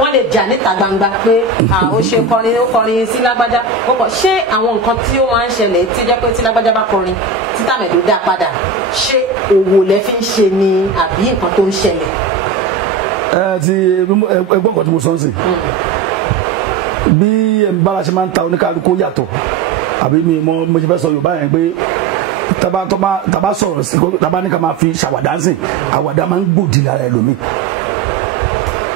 wọ́n lè jà níta gbangba pé ó ṣe kọrin ó kọrin sí lágbájá ó kọ ṣé àwọn nǹkan tí ó máa ń ṣẹlẹ̀ tí jẹ́ pé tí lágbájá bá kọrin títà mẹ́lò dá padà ṣé òwò lẹ fi ń ṣe ni àbí nǹkan tó ń ṣẹlẹ̀. Ti ẹgbọ́n kan tí mo sọ ń sìn bí bára ṣe máa ń ta oníkálukú yàtọ̀ àbí mi mo ṣe fẹ́ sọ Yorùbá yẹn pé taba sọ̀rọ̀ sí taba ní ká máa fi ṣàwàdà sìn àwàdà máa ń gbòdì lára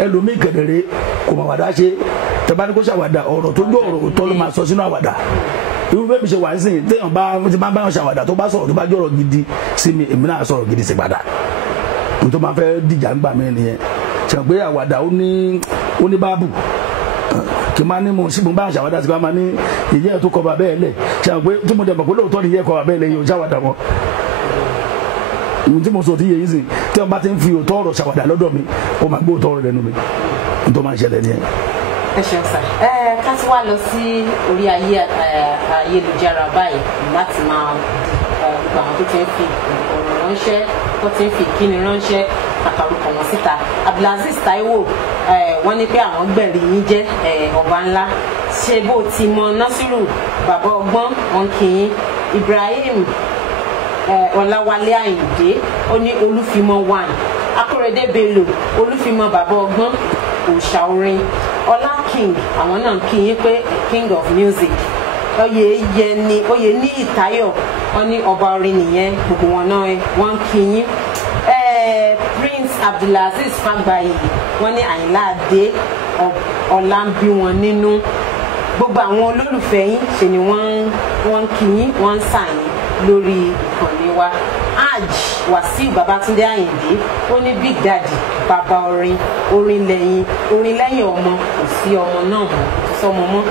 ẹlòmíì gẹ̀dẹ̀rẹ̀ kò máa wàdà ṣe taba ní kó ṣàwàdà ọ̀rọ̀ tó jọ ọ̀rọ̀ tó ló máa sọ sínú àwàdà irú bẹ́ẹ̀ mi ṣe wà sìn téèyàn bá yàn ṣàwàdà tó bá sọ̀rọ̀ tó bá jọ̀rọ̀ gidi sí mi èmi náà sọ̀rọ̀ gidi sí padà n tó máa fẹ́ dìjà ń gbà mí nìyẹn ṣe pé àwàdà ó ní báàbù kì máa ní mo bá ṣàwádà sí máa ní ìyẹ́ tó kọ bàbá ẹ̀ lẹ̀ ṣàwọn pé tí mo dẹ̀ mọ̀ pé lóòótọ́ ni ìyẹ́ kọ bàbá ẹ̀ lẹ̀ yóò ṣàwádà mọ́ ìwọ̀n tí mo sọ ti yẹ yìí sìn tí wọ́n bá ti ń fi òótọ́ ọ̀rọ̀ ṣàwádà lọ́dọ̀ mi ó máa gbé òótọ́ ọ̀rọ̀ lẹ́nu mi n tó máa ń ṣẹlẹ̀ nìyẹn. Ẹ ṣeun sà ká tí wàá lọ sí orí ayélujára báyìí láti máa gbogbo àwọn tó ti ń fi ọ̀rọ̀ ránṣẹ́ tó ti ń fi ìkíni ránṣẹ́ àkàrùkọ̀ wọn síta Abdulaziz Taiwo wọ́n ní pé àwọn gbẹ̀rí yín jẹ́ ọba ńlá ṣé bó ti mọ Nasiru bàbá ọgbọ́n wọn kì í Ibrahim Ọláwálé Àyìndé ó ní Olúfimọ́ 1 Akórèdé Bello Olúfimọ́ bàbá ọgbọ́n òòṣà orin Ọlá King àwọn náà kì í pé King of Music oyè ní Ìtáyọ̀ wọ́n ní ọba orin nìyẹn gbogbo wọn náà wọ́n kì í Prince Abdulaziz Fagbayi wọ́n ní Àyìnlá Adé ọlá ń bí wọn nínú gbogbo àwọn olólùfẹ́ yín ṣe ni wọ́n kí yín wọ́n ń sà yín lórí ìkànnì wa Hajj Wasiu Babatunde Ayinde ó ní Big Daddy bàbá orin lẹ́yìn ọmọ kò sí ọmọ náà mọ́ kò sọmọ mọ́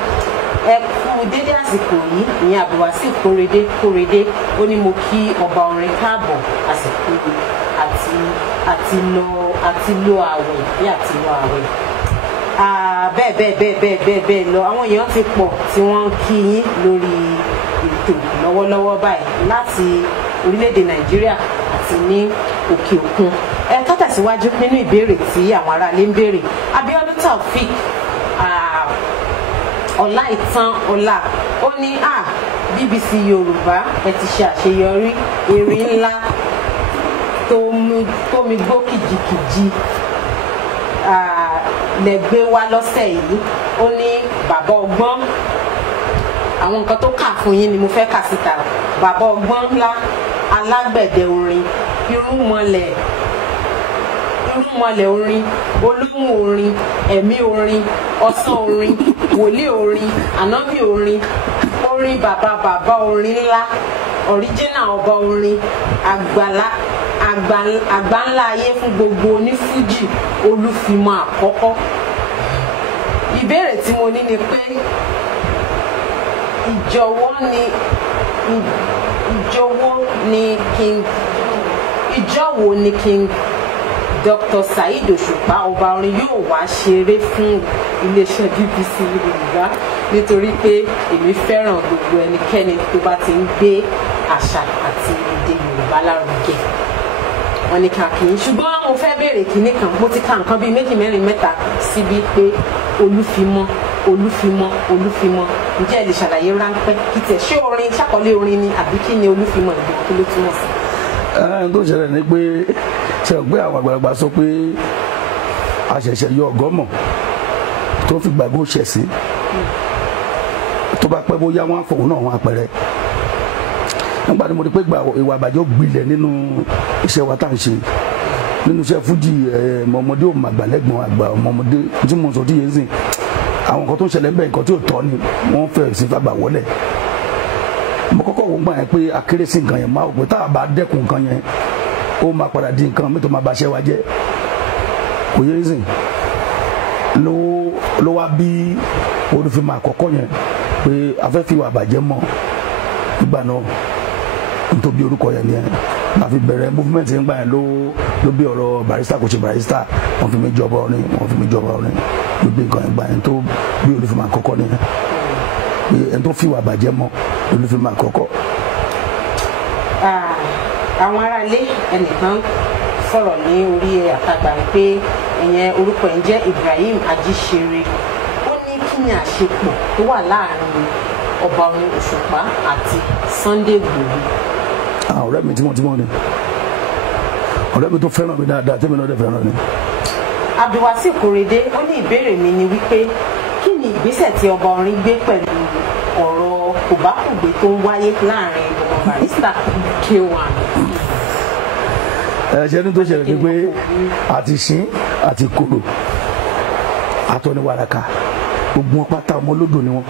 ẹ kú dédé àsìkò yìí ìyẹn Abdulwasiu Kórèdé ó ní mo kí ọba orin káàbọ̀ àsìkò àti lo àwẹ̀ bí àti lo àwẹ̀ bẹ́ẹ̀ lọ àwọn èèyàn ti pọ̀ tí wọ́n ń kí yín lórí ètò lọ́wọ́lọ́wọ́ báyìí láti orílẹ̀-èdè Nàìjíríà àti ní òkè òkun ká tẹ̀síwájú nínú ìbéèrè tí àwọn aráalé ń béèrè Abíọ́dún Taofik Ọláìtàn Ọlá ó ní BBC Yorùbá ẹ ti ṣe àṣeyọrí eré ńlá tó mi gbó kìjikìji lẹ́gbẹ́ wá lọ́sẹ̀ yìí ó ní bàbá ọgbọ́n àwọn nǹkan tó kà fún yín ni mo fẹ́ kà síta bàbá ọgbọ́n ńlá alágbẹ̀dẹ orin, irúnmọlẹ̀ orin, olóhùn orin, ẹ̀mí orin, ọ̀sán orin, wòlíì orin, ànábì orin, orin bàbá orin ńlá, ọ̀ríjínà ọba orin, àgbáńlá ayé fún gbogbo onífújì, Olúfimọ àkọ́kọ́. Ìbéèrè tí mo ní ni pé ìjọ wo ni King Dr. Saheed Òṣùpá ọba orin yóò wá ṣeré fún iléeṣẹ́ BBC Yorùbá, nítorí pé èmi fẹ́ràn gbogbo ẹnikẹ́ni tó bá ti ń gbé àṣà àti èdè Yorùbá lárugẹ. Wọ́n ní kàkín, ṣùgbọ́n mo fẹ́ béèrè kinní kan. Mo ti ka nǹkan bíi 2, 4, 3 síbi pé Olúfimọ. Ǹjẹ́ ẹ lè ṣàlàyé ráńpẹ́ kí tẹ̀ ṣé orin ṣàkọlé orin ni àbí kí ni Olúfimọ ìgbà kí ló túmọ̀ sí? Tó ṣẹlẹ̀ ni pé ṣe ò pé àwọn àgbàlagbà sọ pé àṣẹ̀ṣẹ̀ yọ ọgọ́mọ̀ tó fi gbàgbó ṣẹ̀ sí, tó bá pẹ́ bóyá wọ́n á fòun náà wọ́n àpẹẹrẹ. Nígbà tí mo rí pé ìwà àbàjẹ́ gbilẹ̀ nínú iṣẹ́ wa tá à ń ṣe, nínú iṣẹ́ fújì, ọmọdé ò mà gbàlẹ́gbọ̀n àgbà ọmọdé tí mo sọ tí yẹn sìn, àwọn nǹkan tó ń ṣẹlẹ̀ ń bẹ̀ nǹkan tí ò tọ́ ni wọ́n fẹ́ sí fagbà wọlé. Mo kọ́kọ́ wò ń gbà yẹn pé akérésì nǹkan yẹn máa wò pé tá a bá dẹ́kun nǹkan yẹn ó máa padà di nǹkan mi tó máa baṣẹ́ wa jẹ́, kò yé sìn. Ló wá bí Olúfimọ àkọ́kọ́ yẹn pé afẹ́fẹ́ ìwà àbàjẹ́ mọ́ nígbà náà nítorí orúkọ yẹn nìyẹn láfi bẹ̀rẹ̀ movement nígbà yẹn ló bí ọ̀rọ̀ Barrister kò ṣe Barrister, wọ́n fi mí jọba orin ló bí nǹkan yẹn gbà yẹn tó bí Olúfimọ àkọ́kọ́ nìyẹn pé ẹni tó fi ìwà àbàjẹ́ mọ́ Olúfimọ àkọ́kọ́. Àwọn aráalé ẹnìkan sọ̀rọ̀ ní orí àtàgbà pé ẹ̀yẹn orúkọ ẹ̀ ń jẹ́ Ibrahim Ajíṣeré. Ó ní kí ni àṣepọ̀ tó wà láàrin ọba orin Òṣùpá àti Sunday Igboho? Ọ̀rẹ́ mi tímọ́tímọ́ ni, ọ̀rẹ́ mi tó fẹ́ràn mi dáadáa tẹ́mi náà dẹ̀ fẹ́ràn ni. Abdulwasi Korede ó ní ìbéèrè mi ni wípé kí ni ìgbésẹ̀ tí ọba orin gbé pẹ̀lú ọ̀rọ̀ kòbákùgbé tó ń wáyé láàrin ọmọ Barrister K1? Ṣé ní tó ṣẹlẹ̀ ni pé àti ṣín àti kòrò àtọ́niwàràkà gbogbo wọn pátá ọmọ olódò ni wọn,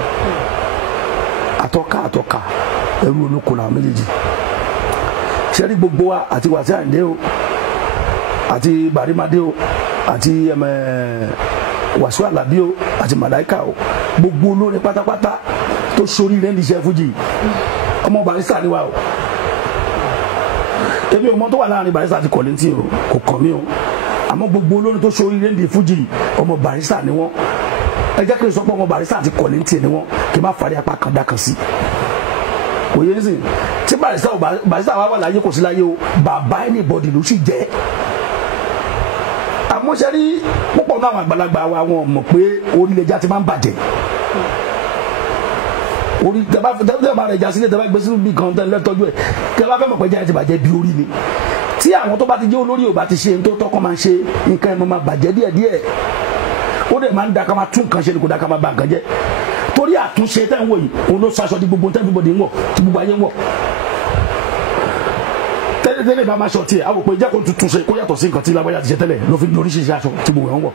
àtọ́ka ẹrú olóko làwọn méjèèjì. Ṣé ní gbogbo wa àti Wàsíù Àyìndé o àti Bàrímádé o àti Wàsíù Àlàbí o àti Màláíkà o, gbogbo olórin pátápátá tó ṣoríire ní iṣẹ́ fújì ọmọ Barrister ni wa o. Èmi ò mọ̀ tó wà láàrin Barrister àti Kollington o, kò kàn mí o, àmọ́ gbogbo olórin tó ṣoríire ní fújì ọmọ Barrister ni wọ́n. Ẹ jẹ́ kí n sọ pé ọmọ Barrister àti Kollington ni wọ́n, kí n má fàrí apá kan dákan sí. Kò yé sìn tí Barrister wà láyé kò sí láyé o, bàbá anybody ló sì jẹ́. Àmọ́ ṣe rí púpọ̀ náà àwọn àgbàlagbà wa wọn mọ̀ pé orílẹ̀-èdè ti máa ń bàjẹ́. Orí tẹ́bá rẹ̀ já sílẹ̀ tẹ́bá gbé sínú bí kan tẹ́lẹ̀ tọ́jú ẹ̀ tẹ́bá fẹ́ mọ̀ pé jáde ti bàjẹ́ bí orí ni. Tí àwọn tó bá ti jẹ́ olórí ò bá ti ṣe tó tọ́kọ́ máa ń ṣe nǹkan ẹ̀ máa bàjẹ́ díẹ̀díẹ̀. Ó dẹ̀ máa ń da ká máa tún nǹkan ṣe ni kò da ká máa ba nǹkan jẹ́. Torí àtúnṣe tẹ́ ń wò yìí òun ló ṣaṣọ di gbogbo tẹ́ everybody ń wọ̀ tí gbogbo ayé ń wọ̀. Tẹ́lẹ̀ bá máa ṣọ tiẹ̀ àwọn òpè jẹ́ kó tuntun ṣe kó yàtọ̀ sí nǹkan tí lágbájá ti ṣe tẹ́lẹ̀ ló fi oríṣiríṣi aṣọ tí gbogbo ẹ̀ ń wọ̀.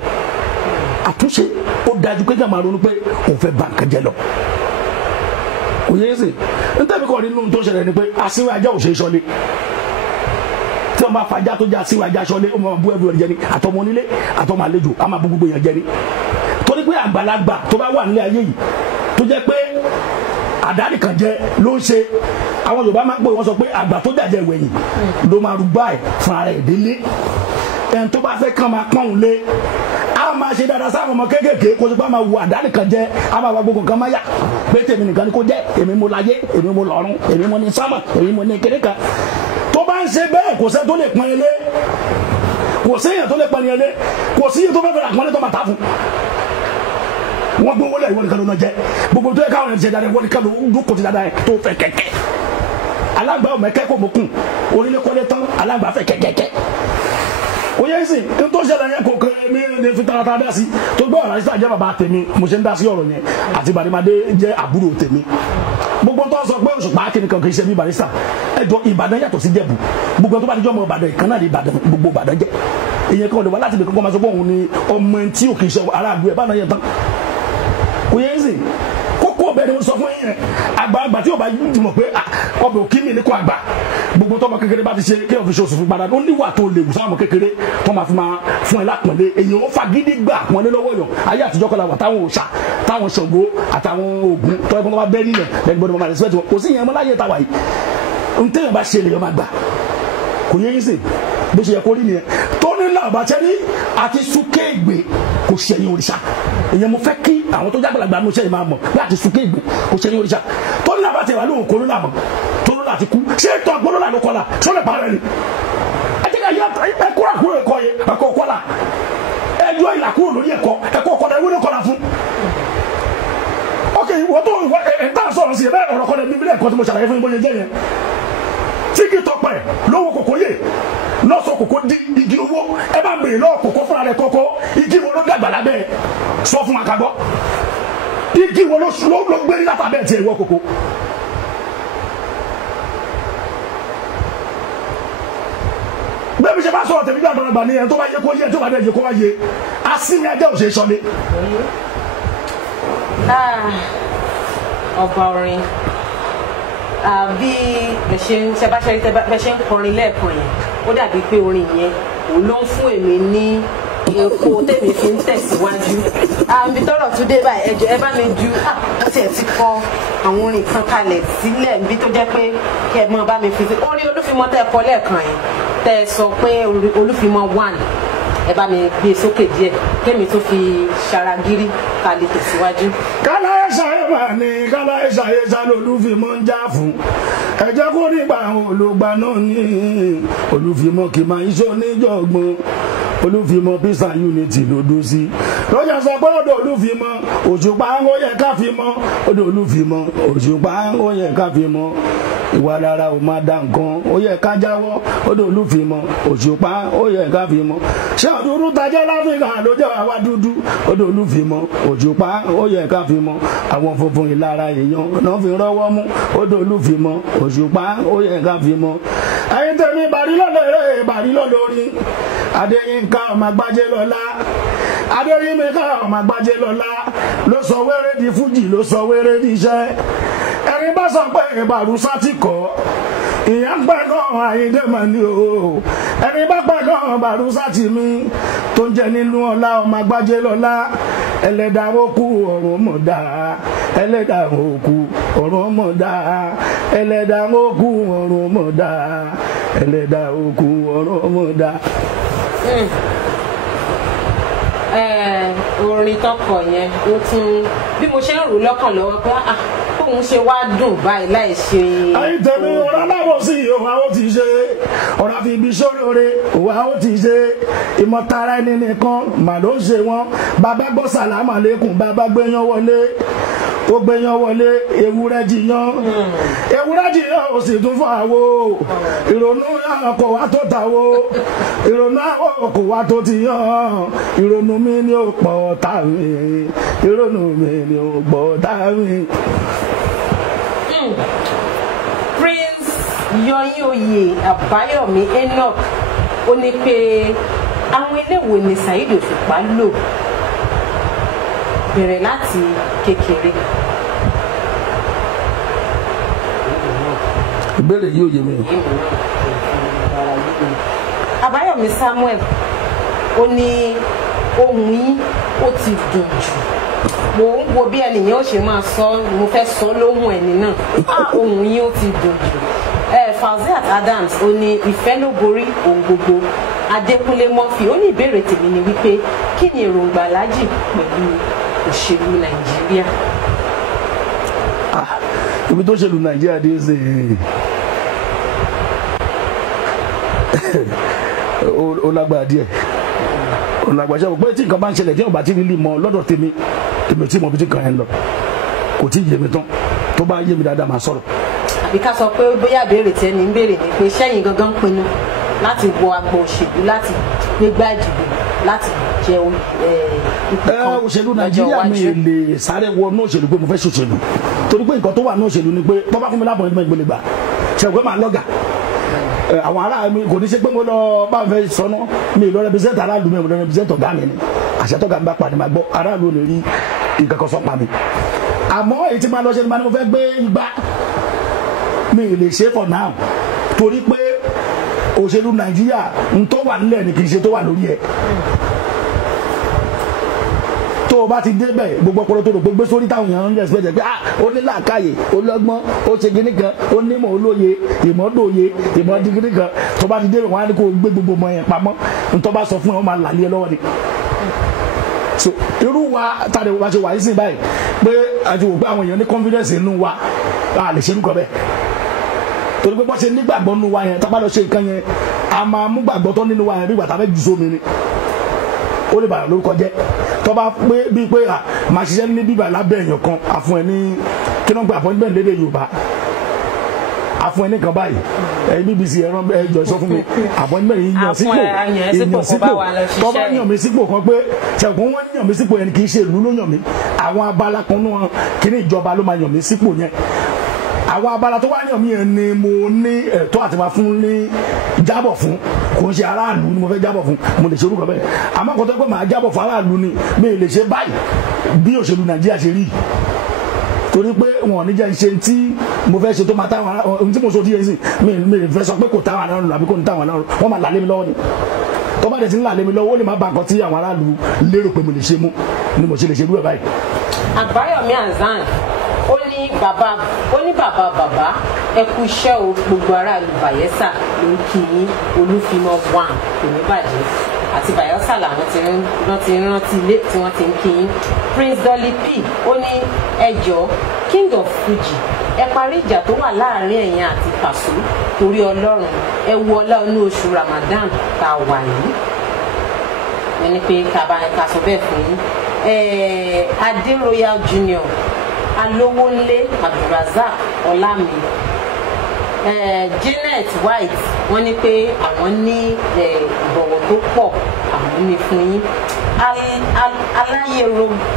Àtúnṣe ó dájú pé jàmá ronú pé òun fẹ́ ba nǹkan jẹ́ lọ. Òye ṣe nítorí kọ́ nínú tó ṣẹlẹ̀ ni pé asínwó ajá ò ṣe é ṣọlé tí wọ́n bá fajá tó jẹ́ asínwó ajá ṣọlé ó máa bú everybody jẹ ni àtọmọ onílé àtọmọ àlejò á máa bú gbogbo èèyàn jẹ ni. Torí pé àgbàlagbà tó bá wà nílé ayé yìí tó jẹ́ pé àdáni kan jẹ ló ń ṣe àwọn Yorùbá máa ń pè wọ́n sọ pé àgbà tó jàjẹ ìwẹ̀yìn ló máa rúgbà ẹ̀ fún ara ẹ̀ délé. Ẹni tó bá fẹ́ kàn máa pọ́n òun lé a máa ṣe dáadáa sáwọn ọmọ kéékèèké kó tó bá máa wo àdáni kan jẹ a máa wá gbogbo nǹkan máa yà pé tèmi nìkan ni kò jẹ èmi mo láyé èmi mo lọ́run èmi mo ní sámà èmi mo ní kéré kan. Tó bá ń ṣe bẹ́ẹ̀ kò sẹ́ tó lè pọ́n ilé kò séèyàn tó lè pọ́n ilé kò síyè tó fẹ́ fẹ́ àpọ́nlé tó máa ta fún. Wọ́n gbé wọlé ìwọ nìkan ló ná jẹ gbogbo tó yẹ káwọn ẹ̀ ṣe dáadáa ìwọ nìkan ló dúkò ti dáadáa tó fẹ́ kẹ̀kẹ́. Alágbà ọmọ ẹ̀kẹ́ kò mọ̀kùn onílé kọ́lé tán alágbà fẹ́ kẹ̀kẹ́kẹ́. Ó yẹ sí ní tó ṣẹlẹ̀ yẹn kò kẹ́ mi ní fi tààtà dá sí tó gbọ́ Barrister jẹ́ bàbá tèmi mo ṣe ń dá sí ọ̀rọ̀ yẹn àti Bàrímádé jẹ́ àbúrò tèmi. gbogbo tó sọ pé Òṣùpá kìnnì kan kì í ṣe bí Barrister ẹjọ Ìbàdàn yàtọ̀ sí Jẹ̀bú gbogbo tó bá dijọ́ ọmọ Ìbàdàn ìkànnà ní Ìbàdàn gbogbo Ìbàdàn jẹ́ èyàn kan ò lè wá láti ibì kankan máa sọ pé òun ni ọmọ tí ò kì í ṣe aráàlú ẹ̀ bá náà yẹn tán kò yẹ ẹ́ kókó ọbẹ̀ ni mo sọ fún yẹn àgbààgbà tí o bá mọ̀ pé ọbẹ̀ òkí mi ní kó àgbà gbogbo tọmọ kékeré bá ti ṣe kí ọ̀fi ṣoṣù fún padà ó níwà tó lè wù sáwọn kékeré tó máa fi máa fún ẹ lápọ̀nlé èyí ó fagídí gbà pọ̀nlé lọ́wọ́ yàn ayé àtijọ́ kọ́lá wà táwọn òòṣà táwọn Ṣàngó àtàwọn Ògún tó ẹgbẹ́ tó bá bẹ́ẹ̀ nílẹ̀ lẹ́nu gbọ́dọ̀ máa respect wọn kò sí ìyẹn mọ́ láyé tàwa yìí ohun téèyàn bá ṣe lèèyàn máa gbà kò yẹ yín sè bó ṣe yẹ kó rí nìyẹn tó ní làbàtẹ́rí àti súkéègbè kò ṣẹ̀yìn òrìṣà ìyẹn mo fẹ́ kí àwọn tó jágbàlagbà ní oṣẹ́ yìí máa mọ̀ bí àti súkéègbè kò ṣẹ̀yìn òrìṣà tó ní làbàtẹ́ wà lóhùn kóró làmọ̀ tó ló láti kú ṣé ètò àgbọ̀nọ́ là ló kọ́la ṣó lè parẹ́ ni ẹ jẹ́ ká yá ẹ kúrò àkúrò ẹ̀kọ́ yẹ ẹ̀kọ́ kọ́la ẹ yọ ìlà kúrò lórí ẹ̀kọ́ kọ́la ewé ló kọ́la fún ok wọ́n tó ẹ̀ tá a sọ̀rọ̀ sí ẹ bẹ́ẹ̀ ọ̀rọ̀ kọ́la bíbélì ẹ̀kọ́ tí mo ṣàlàyé fún ibóyè jẹ́ yẹn tí kì í tọpẹ lówó kòkó yè lọ́sọ̀ kòkó di igi owó ẹ bá bèrè lọ́wọ́ kòkó fúnra rẹ̀ kọ́kọ́ igi wo ló dàgbà lábẹ́ sọ fún akagbọ́ igi wo ló gbé ní látàbẹ́ tiẹ̀ wọ́ kòkó. bẹ́ẹ̀ bí ṣe bá sọ̀rọ̀ tẹ̀mí gbàgbọ́ gbà ní ẹ̀ tó bá yẹ kó yẹ tó bá dẹ̀ yẹ kó wá yẹ asínmi ẹjẹ́ ò ṣe é sọlé. ọba orin bí bẹ ṣe ń kọrin lẹ́ẹ̀kan yẹn ó dàbí pé orin yẹn òun ló ń fún èmi ní èkó tèmi fi ń tẹ̀síwájú ibi tọ́rọ̀ tún dé báyìí ẹjọ́ ẹ bá mi ju ó tiẹ̀ ti kọ àwọn orin kan kalẹ̀ sílẹ̀ níbi tó jẹ́ pé kí ẹ mọ bá mi fi orin Olúfimọ́ tẹ́ ẹ kọ lẹ́ẹ̀kan yẹn tẹ́ ẹ sọ pé Olúfimọ́ 1 ẹ bá mi gbé sókè díẹ̀ kémi tó fi ṣaragírí kalẹ̀ tẹ̀síwájú. kálá ẹ̀ ṣàyẹ̀wò ni kálá ẹ̀ ṣàyẹ̀wò lÓlúfimọ́ ń já fún ẹ jẹ́ kó nígbà olùgbà náà ní Olúfimọ́ kì máa ń ṣó níjọ̀gbọ́n Olúfimọ́ peace and unity ló dó sí lọ́jà sọ pé ọ̀dọ̀ Olúfimọ́ Òṣùpá ó yẹ ká fi mọ́ ọ̀dọ̀ Olúfimọ́ Òṣùpá ó yẹ ká fi mọ́ ìwà rárá ò máa da nǹkan ó yẹ ká jáwọ́ ọ̀dọ̀ Olúfimọ́ Òṣùpá ó yẹ ká fi mọ́ ṣé ọdúnrún tajẹ́ láfíríkà ló jẹ́ àwa dúdú ọ̀dọ̀ Olúfimọ́ Òṣùpá ó yẹ ká fi mọ́ àwọn funfun ìlara èèyàn náà fi rọ́wọ́ mú ọ̀dọ̀ Olúfimọ́ Òṣùpá ó yẹ ká fi mọ́ ẹ̀yin tèmi bàrí lọ́lọ́rin Adéyínká ọmọ Agbájé lọ́lá Adéyínká ọmọ Agbájé lọ́lá ló sọ wéré di fújì ló sọ wéré di iṣẹ́ ẹni bá sọ pé Bàrúsá ti kọ́ ìyá ń pẹ́ gan Àyìndé mà ní o ẹni bá pẹ́ gan Bàrúsá ti mí tó ń jẹ nínú ọlá ọmọ Agbájé lọ́lá ẹlẹ́dàá òkú ọ̀run mọ̀ dáa ẹlẹ́dàá òkú ọ̀run mọ̀ dáa ẹlẹ́dàá òkú ọ̀run mọ̀ dáa ẹlẹ́dàá òkú ọ̀run mọ̀ dáa. Orin tọkọ yẹn ó tún bí mo ṣe ń rò lọ́kàn lọ́wọ́ pé kóun ṣe wá dùn báyìí láì ṣe. àyítẹ́mi ọ̀rọ̀ aláwọ̀ sí òwà ó ti ṣe ọ̀rọ̀ àfi ibi sóríire òwà ó ti ṣe ìmọ̀tara ẹni nìkan mà ló ń ṣe wọ́n bàbá gbọ́ sàlámà lẹ́kùn bàbá gbẹ̀yàn wọlé ó gbẹ̀yàn wọlé ewúrẹ́ jiyàn ó sì tún fún àwo ìrònú kò wá tó tàwo ìrònú kò wá tó ti yàn ìrònú mi ni ó pọ̀ tá mi ìrònú mi ni ó pọ̀ tá mi. Prince Yọ̀yìn Oyè Àbáyọ̀mí Enoch ó ní pé àwọn eléwo ni Saheed Òṣùpá lò bẹ̀rẹ̀ láti kékeré. ìbéèrè yìí ò yé mi. Àbáyọ̀mí Samuel ó ní ohùn yín ó ti dùn jù mo ń wo bí ẹnìyàn ó ṣe máa sọ mo fẹ́ sọ lóhùn ẹni náà ohùn yín ó ti dùn jù. Fauziat Adams ó ní ìfẹ́ ló borí ohun gbogbo. Adékúnlé Murphy ó ní ìbéèrè tèmi ni wípé kí ni èròǹgbà Alhaji pẹ̀lú òṣèlú Nàìjíríà. ibi tó ṣèlú Nàìjíríà dé ṣe ó lágbára díẹ̀ ó lágbára ṣe pé tí nǹkan bá ń ṣẹlẹ̀ tí ọba tí nílì mọ lọ́dọ̀ tèmi tí mo bí tí nǹkan yẹn lọ kò tí ì yé mi tán tó bá yé mi dáadáa máa sọ̀rọ̀. àbí ká sọ pé bóyá béèrè tí ẹni ń béèrè ni pé sẹ́yìn gangan pinnu láti wọ agbo òṣèlú láti gbégbá ìdìbò láti jẹ ipò kan òṣèlú Nàìjíríà mi lè sáré wọnú òṣèlú pé mo fẹ́ ṣòṣèlú torí pé nǹkan tó wà ní òṣèlú ni pé bọ́ bá fún mi lábọ̀ ẹgbẹ́ ìgbélé gbà ṣe ògbé máa lọ́gà àwọn ará mi kò ní ṣe pé mo lọ bá fẹ́ sọnà mi lọ represent aráàlú mi mo lọ represent ọ̀gá mi ni àṣẹ tọ́gà mi bá pàdé máa gbọ́ aráàlú ò lè rí nǹkan kan sọ́pa mi àmọ́ èyí tí máa lọ ṣe ni mo fẹ́ gbé igbá mi lè ṣe for now torí pé òṣèlú Nàìjíríà ń tó wà nílẹ̀ ni kì í ṣe tó wà lórí ẹ̀ tó o bá ti débẹ̀ gbogbo ọpọlọ tó rò pé gbé sórí táwọn èèyàn ń respect pé ó ní làákàyè ó lọ́gbọ́n ó ṣe gíní kan ó nímọ̀ olóye ìmọ̀dòye ìmọ̀dígíní kan tó bá ti débẹ̀ wọ́n á ní kó o gbé gbogbo ọmọ yẹn pamọ́ nítorí bá sọ fún ẹ wọ́n máa làlẹ́ lọ́wọ́ ni. so irú wa tàbí wàá ṣe wà nísìnyí báyìí pé àti wò pé àwọn èèyàn ní confidence nínú wa a lè ṣe nǹkan bẹ́ẹ̀ torí pé bọ́ ṣe nígbàgbọ́ nínú wa yẹn tá a bá lọ ṣe nǹkan yẹn a máa mú gbàgbọ́ tó nínú wa yẹn bí ìgbà tá a fẹ́ jù sómi ni ó lè bàrà lórúkọ jẹ́ tó bá pé bíi pé máa ṣiṣẹ́ ní bíbà lábẹ́ èèyàn kan àfún ẹ ní kí wọ́n gba appointment lédè Yorùbá àfún ẹ ní kan báyìí BBC ẹran ẹjọ sọ fún mi appointment yìí yàn sípò èèyàn sípò tó bá yàn mí sípò kan pé ṣẹ̀kún wọ́n yàn mí sípò yẹn kì í ṣe ìlú ló yàn mí àwọn abala kan náà kí ní ìjọba ló máa yàn mí sípò yẹn àwọn abala tó wá yàn mí yẹn ni mo ní ẹ̀tọ́ àti máa fún ní jábọ̀ fún kò ń ṣe aráàlú ni mo fẹ́ jábọ̀ fún mo lè ṣe orúkọ bẹ́ẹ̀ àmọ́ kò tó pé màá jábọ̀ fún aráàlú ni mi lè ṣe báyìí bí òṣèlú Nàìjíríà ṣe rí torí pé wọn ò ní jẹ́ ṣe tí mo fẹ́ ṣe tó máa táwọn ohun tí mo sọ díẹ̀ sí mi fẹ́ sọ pé kò táwọn aráàlú àbí kò ní táwọn aráàlú wọ́n máa là lé mi lọ́wọ́ ni tó bá dẹ̀ ti ń là lé mi lọ́wọ́ ó lè má ba nǹkan tí àwọn aráàlú lérò pé mo lè ṣe mú ni mo ṣe lè ṣe irú ẹ̀ báyìí. Àbáyọ̀mí Hassan ó ní bàbá ẹ kú iṣẹ́ o gbogbo aráàlú Bayelsa ló ń kí yín Olúfimọ́ 1 kò ní bàjẹ́ àti Bayelsa làwọn ti rántí ilé tí wọ́n ti ń kí yín. Prince Dolly P ó ní ẹjọ́ King of Fuji ẹ parí ìjà tó wà láàrin ẹ̀yin àti Paso torí Ọlọ́run ẹ wo ọlá inú oṣù Ramadan tá a wà yìí ẹni pé ká sọ bẹ́ẹ̀ fún yín. Adé Royal Junior Alówónlé Abdulrazak Ọlámi Janet White wọ́n ní pé àwọn ní ìbọ̀wọ̀ tó pọ̀ àwọn ní fún yín.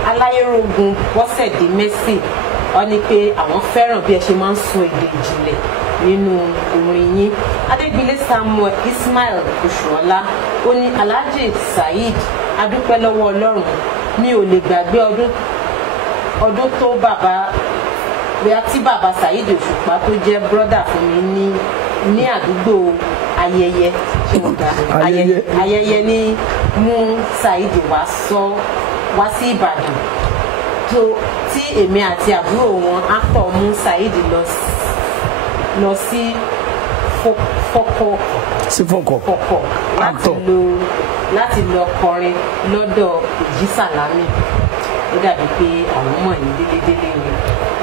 Aláyérogun Bọ́sẹ̀dé Mercy wọ́n ní pé àwọn fẹ́ràn bí ẹ ṣe máa ń sọ èdè ìjìnlẹ̀ nínú orin yín. Adégbélé Samuel Ismail Oṣuọlá ó ní Alhaji Saheed adúpẹ́ lọ́wọ́ Ọlọ́run mi ò lè gbàgbé ọdún tó bóyá tí bàbá Saheed Òṣùpá tó jẹ́ brọ́dà fún mi ní àdúgbò Ayẹyẹ ṣé mo gbà Ayẹyẹ ní mú Saheed wá sí Ìbàdàn tí èmi àti àbúrò wọn actor mú Saheed lọ sí Fọ́kọ̀ láti lọ kọrin lọ́dọ̀ Èjì Sàlámì ó dàbí pé àwọn ọmọ yìí délédélé ni.